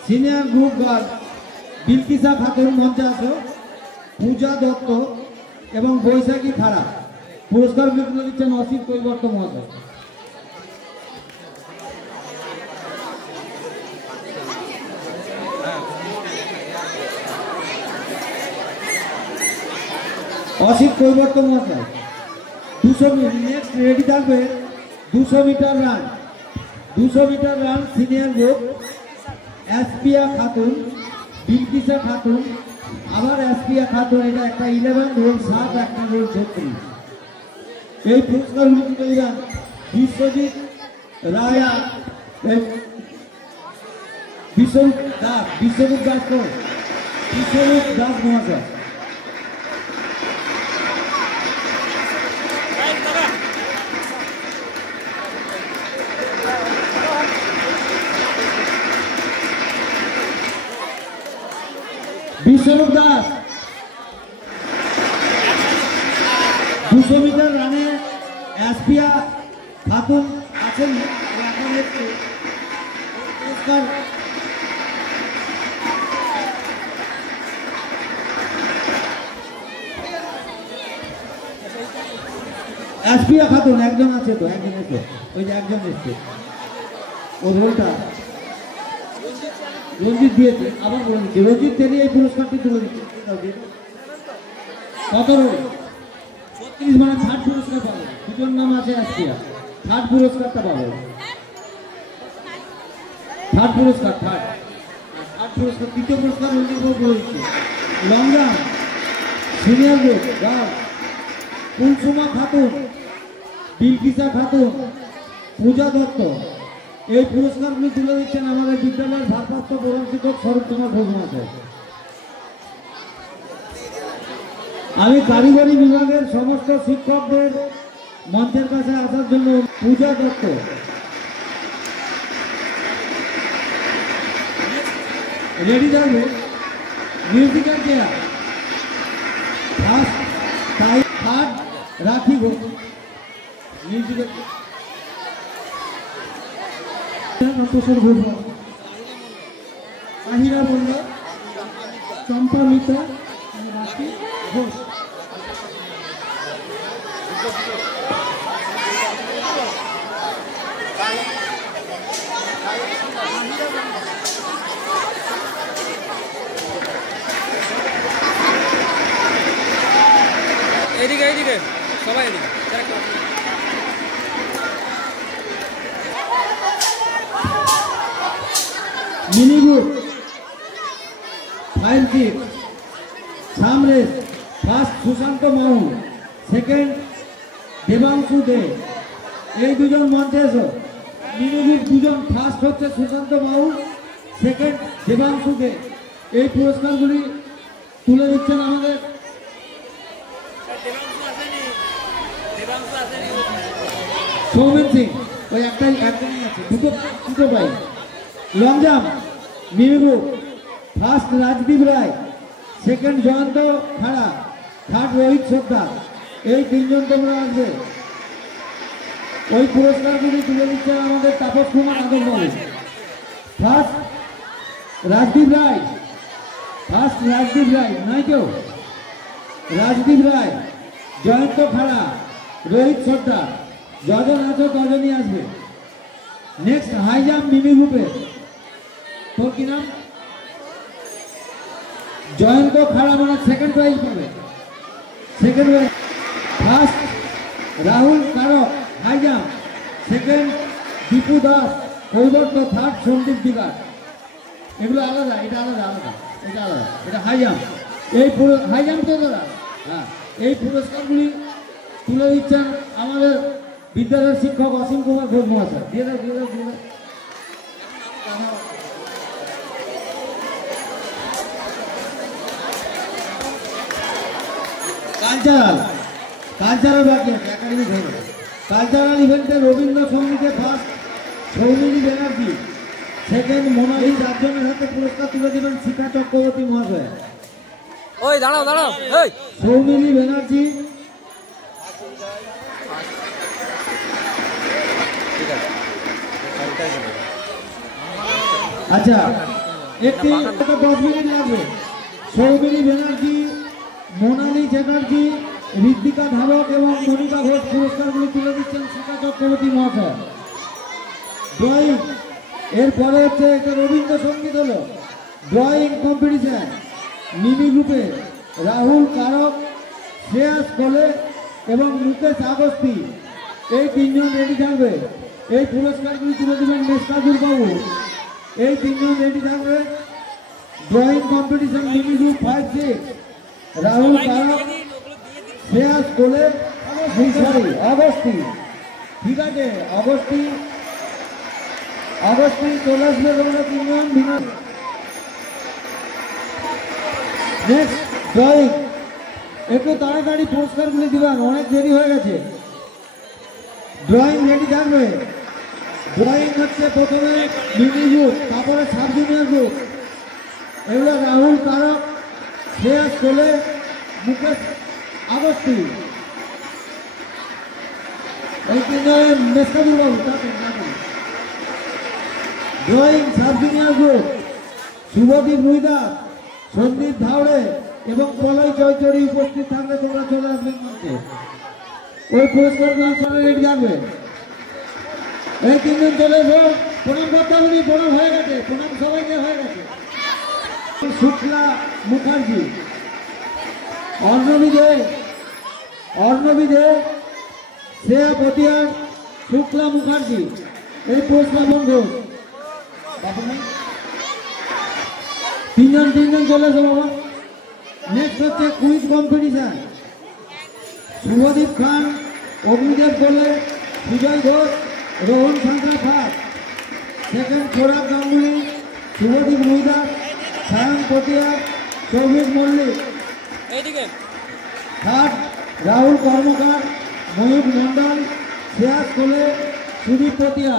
senior group girls, Bilkisa Khatun মঞ্চে আসো, পূজা দত্ত এবং বৈশাখী খাড়া। পুরস্কারগুলি তুলে দিচ্ছেন অসিত কৈবর্ত মহাশয়। অসিত কৈবর্ত মহাশয় 200 মিটার। নেক্সট রেডি থাকবে 200 metre run. 200 metre run senior group, Espiya Khatun, Bilkisa Khatun, আবার এসপিয়া খাতুন। এটা একটা 11 রোল 7, একটা রোল 36। এই পুরস্কারগুলি তুলে দেন বিশ্বজিৎ রায়া, বিশ্বরূপ দাস মহাশয়। বিশ্বরূপ দাস 200 মিটার রানে এসপিয়া খাতুন আছেন। পুরস্কার এসপিয়া খাতুন একজন আছে তো, একজন এসে ওই যে একজন এসছে, ও রোলটা রঞ্জিত দিয়েছে। আবার বলে দিচ্ছি রঞ্জিত তিনি এই পুরস্কারটি তুলে দিচ্ছে। কত রোল? 36, মানে থার্ড পুরস্কার পাবে। দুজন নাম আছে এসপিয়া, থার্ড পুরস্কারটা পাবে। থার্ড পুরস্কার তৃতীয় পুরস্কার রঞ্জিত বলে দিচ্ছে। Long jump senior group girls, Kulsuma Khatun, Bilkisa Khatun, Puja Dutta. এই পুরস্কারগুলি তুলে দিচ্ছেন আমাদের বিদ্যালয়ের ভারপ্রাপ্ত প্রধান শিক্ষক স্বরূপ কুমার ঘোষ মহাশয়। আমি কারিগরি বিভাগের সমস্ত শিক্ষকদের মঞ্চের কাছে আসার জন্য। পূজা দত্ত, রেডি থাকবে মিউজিক্যাল চেয়ার। ফার্স্ট থার্ড রাখি ঘোষ মিউজিক্যাল আহিরা বন্ধা, চম্পা মিতা, রাখি ঘোষ। এইদিকে সবাই এদিকে mini group 5-6 Samaresh first Sushanta Mau, second Debangshu দে। এই দুজন মঞ্চে এসো। মিনি গ্রুপ দুজন, ফার্স্ট হচ্ছে সুশান্ত মাউ, সেকেন্ড দেবাংশু দে। এই পুরস্কারগুলি তুলে দিচ্ছেন আমাদের সৌমেন সিং। ওই একটাই আছে, দুটো পাই। Long jump mini group, first Rajdeep Roy, second Jayanta Khara, third Rohit সর্দার। এই তিনজন তোমরা আসবে। ওই পুরস্কারগুলি তুলে দিচ্ছেন আমাদের তাপস কুমার আদরবাবু। ফার্স্ট রাজদীপ রায়, নাই কেউ? রাজদীপ রায়, জয়ন্ত খাড়া, রোহিত সর্দার। যজন আছো তজনই আসবে। নেক্সট হাই জাম্প মিনি গ্রুপে, তোর কি নাম? জয়ন্ত খাড়া, মানে সেকেন্ড প্রাইজ পাবে। Second prize. First Rahul Karak high jump, second Dipu Das Kaudatta, third Sandip Digar. এগুলো আলাদা, এটা আলাদা, এটা আলাদা, এটা হাই জাম্প। এই হাই জাম্প তো দাদা, হ্যাঁ। এই পুরস্কারগুলি তুলে দিচ্ছেন আমাদের বিদ্যালয়ের শিক্ষক অসীম কুমার ঘোষ মহাশয়। দিয়ে দাও। কালচারাল বাকি আছে, একাডেমি ধরে। কালচারাল ইভেন্টে রবীন্দ্রসঙ্গীতে ফার্স্ট সৌমিনী ব্যানার্জি, সেকেন্ড মোনালি। চারজনের হাতে পুরস্কার তুলে দেবেন শিখা চক্রবর্তী মহাশয়। ওই দাঁড়াও এই সৌমিনী ব্যানার্জি, আচ্ছা একটি 10 মিনিট লাগবে। সৌমিনী ব্যানার্জি, মোনালি চ্যাটার্জি, ঋদ্ধিকা ধারক এবং মনিকা ঘোষ পুরস্কারগুলি তুলে দিচ্ছেন শিখা চক্রবর্তী মহাশয়। ড্রয়িং, এরপরে হচ্ছে একটা রবীন্দ্রসঙ্গীত হলো ড্রয়িং কম্পিটিশন। মিনি গ্রুপে রাহুল কারক, শ্রেয়াস কোলে এবং মুকেশ আগস্তি। এই তিনজন রেডি থাকবে। এই পুরস্কারগুলি তুলে দেবেন মেসকাজুর বাবু। এই তিনজন রেডি থাকবে। Drawing competition mini group 5-6, Rahul Karak, Shreyas Kole, Agasti. ঠিক আছে, আগস্তি চলে আসবে তোমরা তিনজন। নেক্সট ড্রয়িং, একটু তাড়াতাড়ি পুরস্কারগুলি দিবেন, অনেক দেরি হয়ে গেছে। ড্রয়িং রেডি থাকবে। ড্রয়িং হচ্ছে প্রথমে মিনি গ্রুপ, তারপরে সাব জুনিয়র গ্রুপ। এগুলো রাহুল কারক, শ্রেয়াস কোলে, মুকেশ আগস্তি। এই তিনজন মেসকাজুর বাবু। Drawing sub junior group Subhadip Ruidas, Sandip Dhaore এবং পলয় চৌধুরী উপস্থিত থাকলে তোমরা চলে আসবেন মঞ্চে। ওই পুরস্কারগুলো সবাই রেডি থাকবে। এই তিনজন চলে এসো। প্রণাম করতে হবে, প্রণাম হয়ে গেছে, প্রণাম সবাইকে হয়ে গেছে। শুক্লা মুখার্জি, অর্ণবী দে, শ্রেয়া পতিয়ার, শুক্লা মুখার্জি। এই পুরস্কার বন্ধু তিনজন চলে এসো বাবা। নেক্সট হচ্ছে কুইজ কম্পিটিশন। শুভদীপ খান, অগ্নিদেব গোলে, সুজয় ঘোষ, রোহন শঙ্কর ফাঁক। সেকেন্ড সৌরভ গাঙ্গুলি, শুভদীপ রুইদাস, সায়ন পটিয়া, সৌভিক মল্লিক। থার্ড রাহুল কর্মকার, ময়ূর মন্ডল, শ্রেয়াস কোলে, সুদীপ পটিয়া।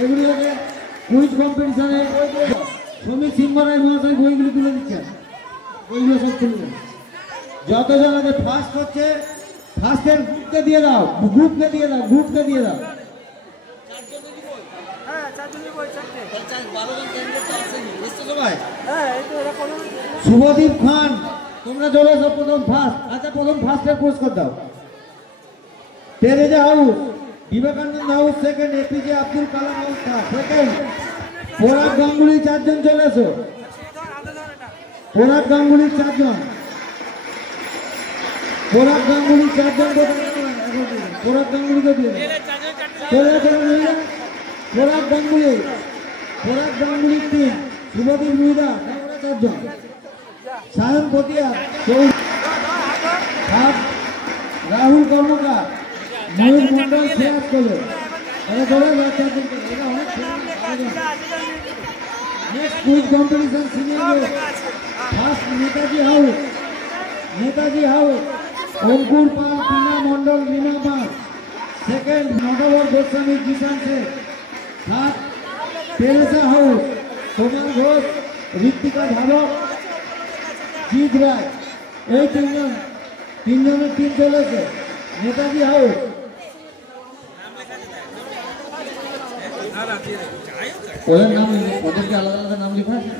এগুলি হচ্ছে কুইজ কম্পিটিশনে সমীর সিংহরায় মহাশয় বইগুলি তুলে দিচ্ছেন। বইগুলো সব তুলে দেন। যতজন আছে ফার্স্ট হচ্ছে, ফার্স্টের গ্রুপকে দিয়ে দাও। শুভদীপ খান, তোমরা চলে এসো প্রথম ফার্স্ট। আচ্ছা, প্রথম ফার্স্টের পুরস্কার দাও। Teresa house, Vivekananda house second, APJ Abdul Kalam house second. Parag Ganguly, চারজন চলে এসো। পরাগ গাঙ্গুলির চারজন। পরাগ গাঙ্গুলি 4 জনকে পরাগ গাঙ্গুলিকে দিয়ে পরাগ গাঙ্গুলি 3, শুভদীপ মুহিদা 4 জন, সায়ন পটিয়া 4, রাহুল কর্মকার, ময়ূর মন্ডল, শ্রেয়াস কোলে, এরা ধরে 4 জন। এটা অনেক next quiz competition senior first Netaji house Ankur Pal, Tina Mondal, Rima Pal. Second Natabar Goswami, Kishan Sheikh. Third Teresa house Somal Ghosh, Ritwika ধাবক, Jeet রায়। এই তিনজনের টিম চলেছে নেতাজি হাউস। ওদের নাম ওদেরকে আলাদা আলাদা নাম লেখা আছে।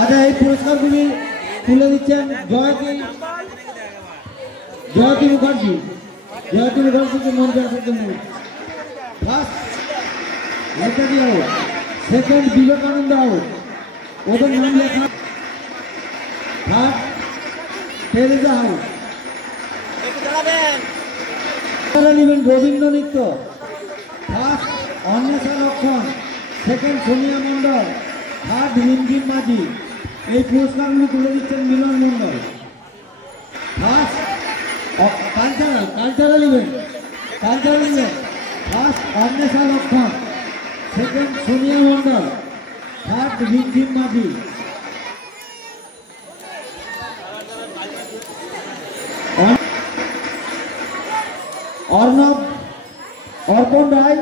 আচ্ছা, এই পুরস্কারগুলি তুলে দিচ্ছেন জয়তী মুখার্জি। জয়তী মুখার্জিকে মঞ্চে আসার জন্য। First Netaji house, second Vivekananda house, ওদের নাম লেখা। Third Teresa house. রবীন্দ্র নৃত্য। First Anwesha Lakshman, second Sonia Mondal, third Rimjhim Majhi. এই পুরস্কারগুলি তুলে দিচ্ছেন Milan Mondal. First cultural event. First Anwesha Lakshman, second Sonia Mondal, third Rimjhim Majhi. Arpan রায়,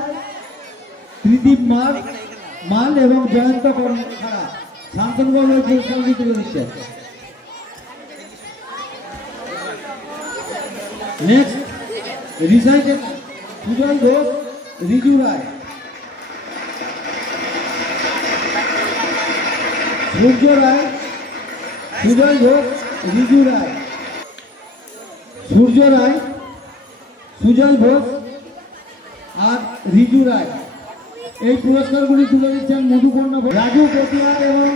ত্রিদীপ মাল এবং জয়ন্ত ছাড়া শান্তনগড় ওই পুরস্কারটি তুলে দিচ্ছে। নেক্সট রিসাইকেল সুজয় ঘোষ, রিজু রায়। সূর্য রায়, সুজয় ঘোষ, রিজু রায়। সূর্য রায়, সুজয় ঘোষ আর রিজু রায়। এই পুরস্কারগুলি তুলে দিচ্ছেন মধুকন্যা রাজু পটিয়ার এবং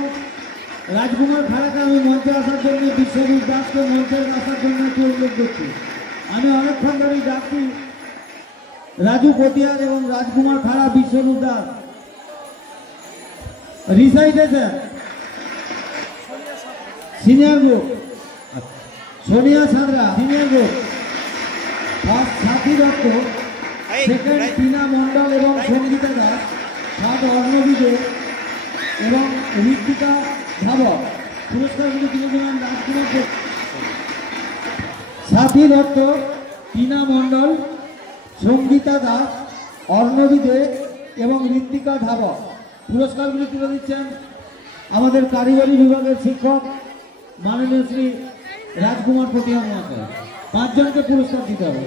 রাজকুমার খাড়াকে আমি মঞ্চে আসার জন্য, বিশ্বজিৎ দাসকে মঞ্চে আসার জন্য উল্লেখ করছি। আমি অনেকক্ষণ ধরে ডাকছি রাজু পটিয়ার এবং রাজকুমার খাড়া, Biswajit Das. Recitation senior group Sonia Santra, senior group. First সাথী দত্ত, সেকেন্ড টিনা মন্ডল এবং সঙ্গীতা দাস, থার্ড অর্ণবী দে এবং ঋত্বিকা ধাবক। পুরস্কারগুলি তুলে দেবেন রাজকুমার। সাথী দত্ত, টিনা মন্ডল, সঙ্গীতা দাস, অর্ণবী দে এবং ঋত্বিকা ধাবক। পুরস্কারগুলি তুলে দিচ্ছেন আমাদের কারিগরি বিভাগের শিক্ষক মাননীয় শ্রী রাজকুমার পটিয়া মহাশয়। 5 জনকে পুরস্কার দিতে হবে।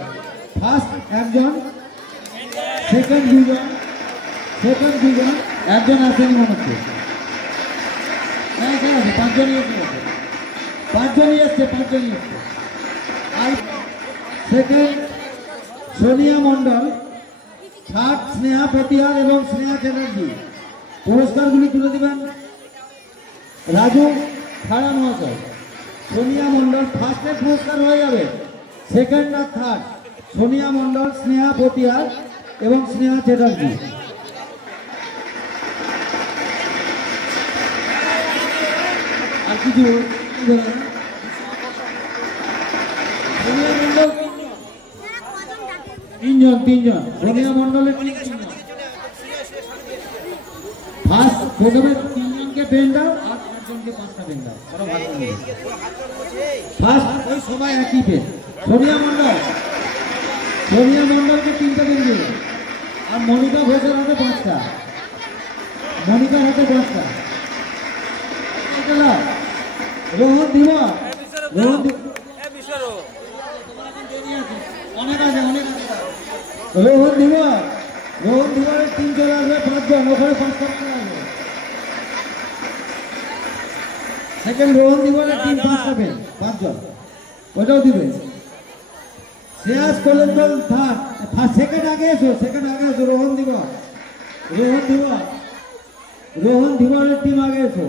ফার্স্ট 1 জন, সেকেন্ড 2 জন, একজন আসেনি মনে হচ্ছে। হ্যাঁ, 5 জনই এসছে। আর সেকেন্ড সোনিয়া মন্ডল, থার্ড স্নেহা পটিয়ার এবং স্নেহা চ্যাটার্জি। পুরস্কারগুলি তুলে দেবেন রাজু খাড়া মহাশয়। সোনিয়া মন্ডল ফার্স্টের পুরস্কার হয়ে যাবে, সেকেন্ড আর থার্ড সোনিয়া মন্ডল, স্নেহা পটিয়ার এবং স্নেহা চ্যাটার্জি। আর কিছু সোনিয়া মন্ডল 3 জন। সোনিয়া মন্ডলের 3 জন। ফার্স্ট প্রথমে 3 জনকে পেন দাও আর 4 জনকে 5টা পেন দাও। ফার্স্ট ওই সবাই একই পেন। সোনিয়া মন্ডলকে 3টা পেন দিবে আর মনিকা ঘোষের হাতে 5টা। মনিকার হাতে 5টা। রোহন দিবা, অনেক আছে। রোহন দিবার টিম চলে আসবে 5 জন, ওখানে 5টা আসবে। সেকেন্ড রোহন দিবারের টিম 5টা পেন, 5 জন, ওটাও দিবে। শ্রেয়াস কলেন্দল থার্ড, সেকেন্ড আগে এসো রোহন দিবা। रोहन धीमान टीम आगे एसो।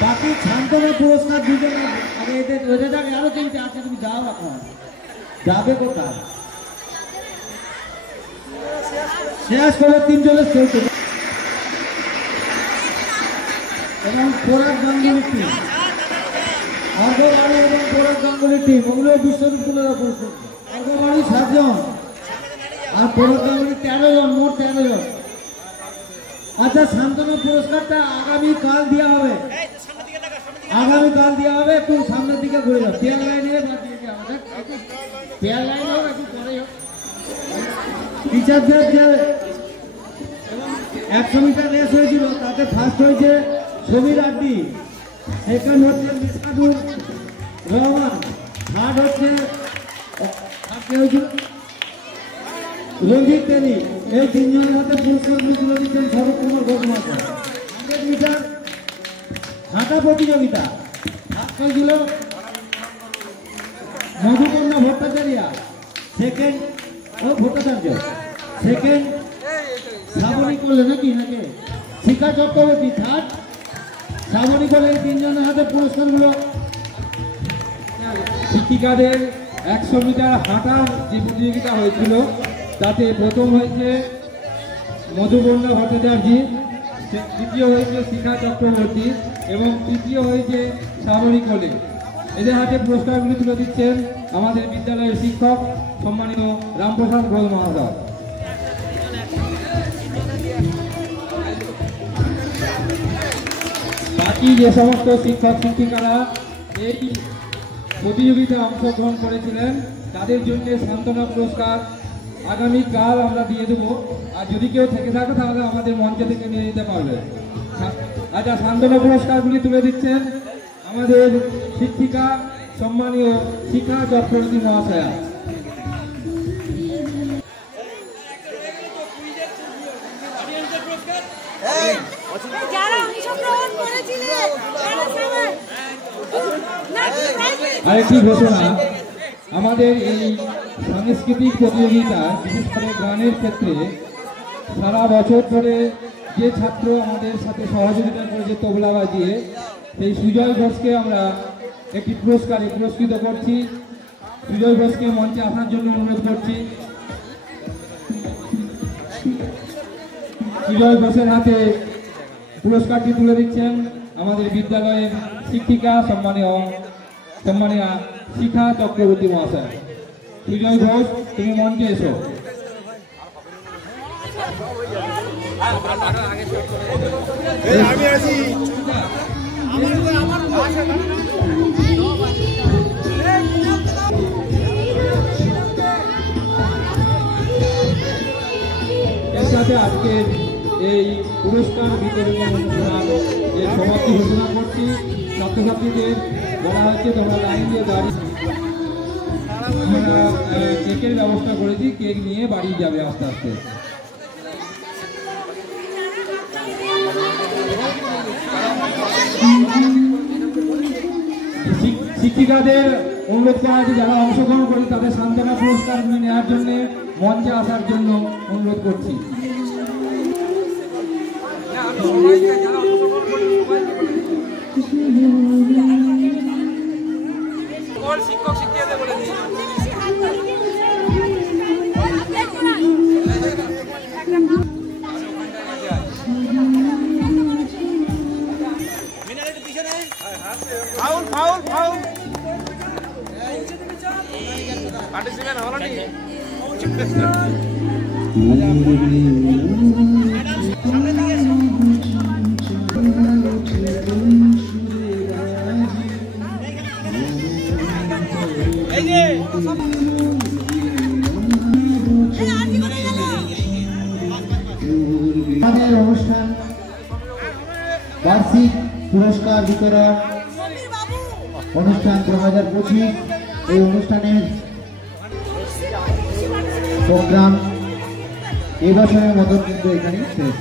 बाकी शांतना पुरस्कार দুজন আগে এদের ওদের আগে আরো তিনটে আছে, তুমি যাও এখন যাবে কোথায়? শেষ করে তিনজনের চলছে এবং পোরাক গাঙ্গুলি টিম, অর্ঘবাড়ি এবং পোরাক গাঙ্গুলি টিম, ওগুলো বিশ্ববিদ্যালয়ের পুরস্কার। অর্ঘবাড়ি 7 জন আর পোরাক গাঙ্গুলি 13 জন, মোট 13 জন। আচ্ছা, শান্তনু পুরস্কারটা আগামীকাল দেওয়া হবে, আগামীকাল দেওয়া হবে। একটু সামনের দিকে ঘুরে যাও, পেয়ার লাইনে আমাদের পেয়ার লাইন হোক, একটু পরে হোক। টিচারদের যে 100 মিটার রেস হয়েছিল তাতে ফার্স্ট হয়েছে সমীর আড্ডি, সেকেন্ড হচ্ছে মিসকাতুর রহমান, থার্ড হচ্ছে রঞ্জিত তেলি। এই তিনজনের হাতে পুরস্কারগুলি তুলে দিচ্ছেন শরৎ কুমার গঙ্গোপাধ্যায়। 100 মিটার হাঁটা প্রতিযোগিতা ফার্স্ট হয়েছিল মধুকন্যা ভট্টাচার্য, সেকেন্ড ভট্টাচার্য, সেকেন্ড শ্রাবণী করলে নাকি শিখা চক্রবর্তী, থার্ড শ্রাবণী করলে। এই তিনজনের হাতে পুরস্কারগুলো। শিক্ষিকাদের 100 মিটার হাঁটার যে প্রতিযোগিতা হয়েছিল তাতে প্রথম হয়েছে মধুকন্যা ভট্টাচার্য, দ্বিতীয় হয়েছে শিখা চক্রবর্তী এবং তৃতীয় হয়েছে শ্রাবণী কোলে। এদের হাতে পুরস্কারগুলি তুলে দিচ্ছেন আমাদের বিদ্যালয়ের শিক্ষক সম্মানিত রামপ্রসাদ ঘোষ মহাশয়। বাকি যে সমস্ত শিক্ষক শিক্ষিকারা এই প্রতিযোগিতায় অংশগ্রহণ করেছিলেন তাদের জন্য সান্ত্বনা পুরস্কার আগামীকাল আমরা দিয়ে দেবো। আর যদি কেউ থেকে থাকে তাহলে আমাদের মঞ্চে থেকে নিয়ে যেতে পারবে। আচ্ছা, সান্ত্বনা পুরস্কারগুলি তুলে দিচ্ছেন আমাদের শিক্ষিকা সম্মানীয় শিখা চক্রবর্তী মহাশয়া। আরেকটি ঘোষণা, আমাদের এই সাংস্কৃতিক প্রতিযোগিতা বিশেষ করে গানের ক্ষেত্রে সারা বছর ধরে যে ছাত্র আমাদের সাথে সহযোগিতা করেছে তবলা বাজিয়ে, সেই সুজয় ঘোষকে আমরা একটি পুরস্কারে পুরস্কৃত করছি। সুজয় ঘোষকে মঞ্চে আসার জন্য অনুরোধ করছি। সুজয় ঘোষের হাতে পুরস্কারটি তুলে দিচ্ছেন আমাদের বিদ্যালয়ের শিক্ষিকা সম্মানীয় শিখা চক্রবর্তী মহাশয়। সুজয় ঘোষ, তুমি মঞ্চে এসো। এর সাথে আজকের এই পুরস্কার বিতরণী অনুষ্ঠান এর সমাপ্তি ঘোষণা করছি। ছাত্রছাত্রীদের বলা হচ্ছে তোমরা লাইন দিয়ে দাঁড়িয়ে, আমরা কেকের ব্যবস্থা করেছি, কেক নিয়ে বাড়ি যাবে আস্তে আস্তে। শিক্ষিকাদের অনুরোধ করা আছে যারা অংশগ্রহণ করে তাদের সান্ত্বনা পুরস্কার নেওয়ার জন্য মঞ্চে আসার জন্য অনুরোধ করছি। শিক্ষক শিক্ষিকাদের বলে দিই ফাউল ফাউল ফাউল পার্টিসিপেন্ট হলো নি। আমাদের অনুষ্ঠান বার্ষিক পুরস্কার বিতরণ অনুষ্ঠান 2025, এই অনুষ্ঠানের প্রোগ্রাম এবছরের মতো কিন্তু এখানে শেষ।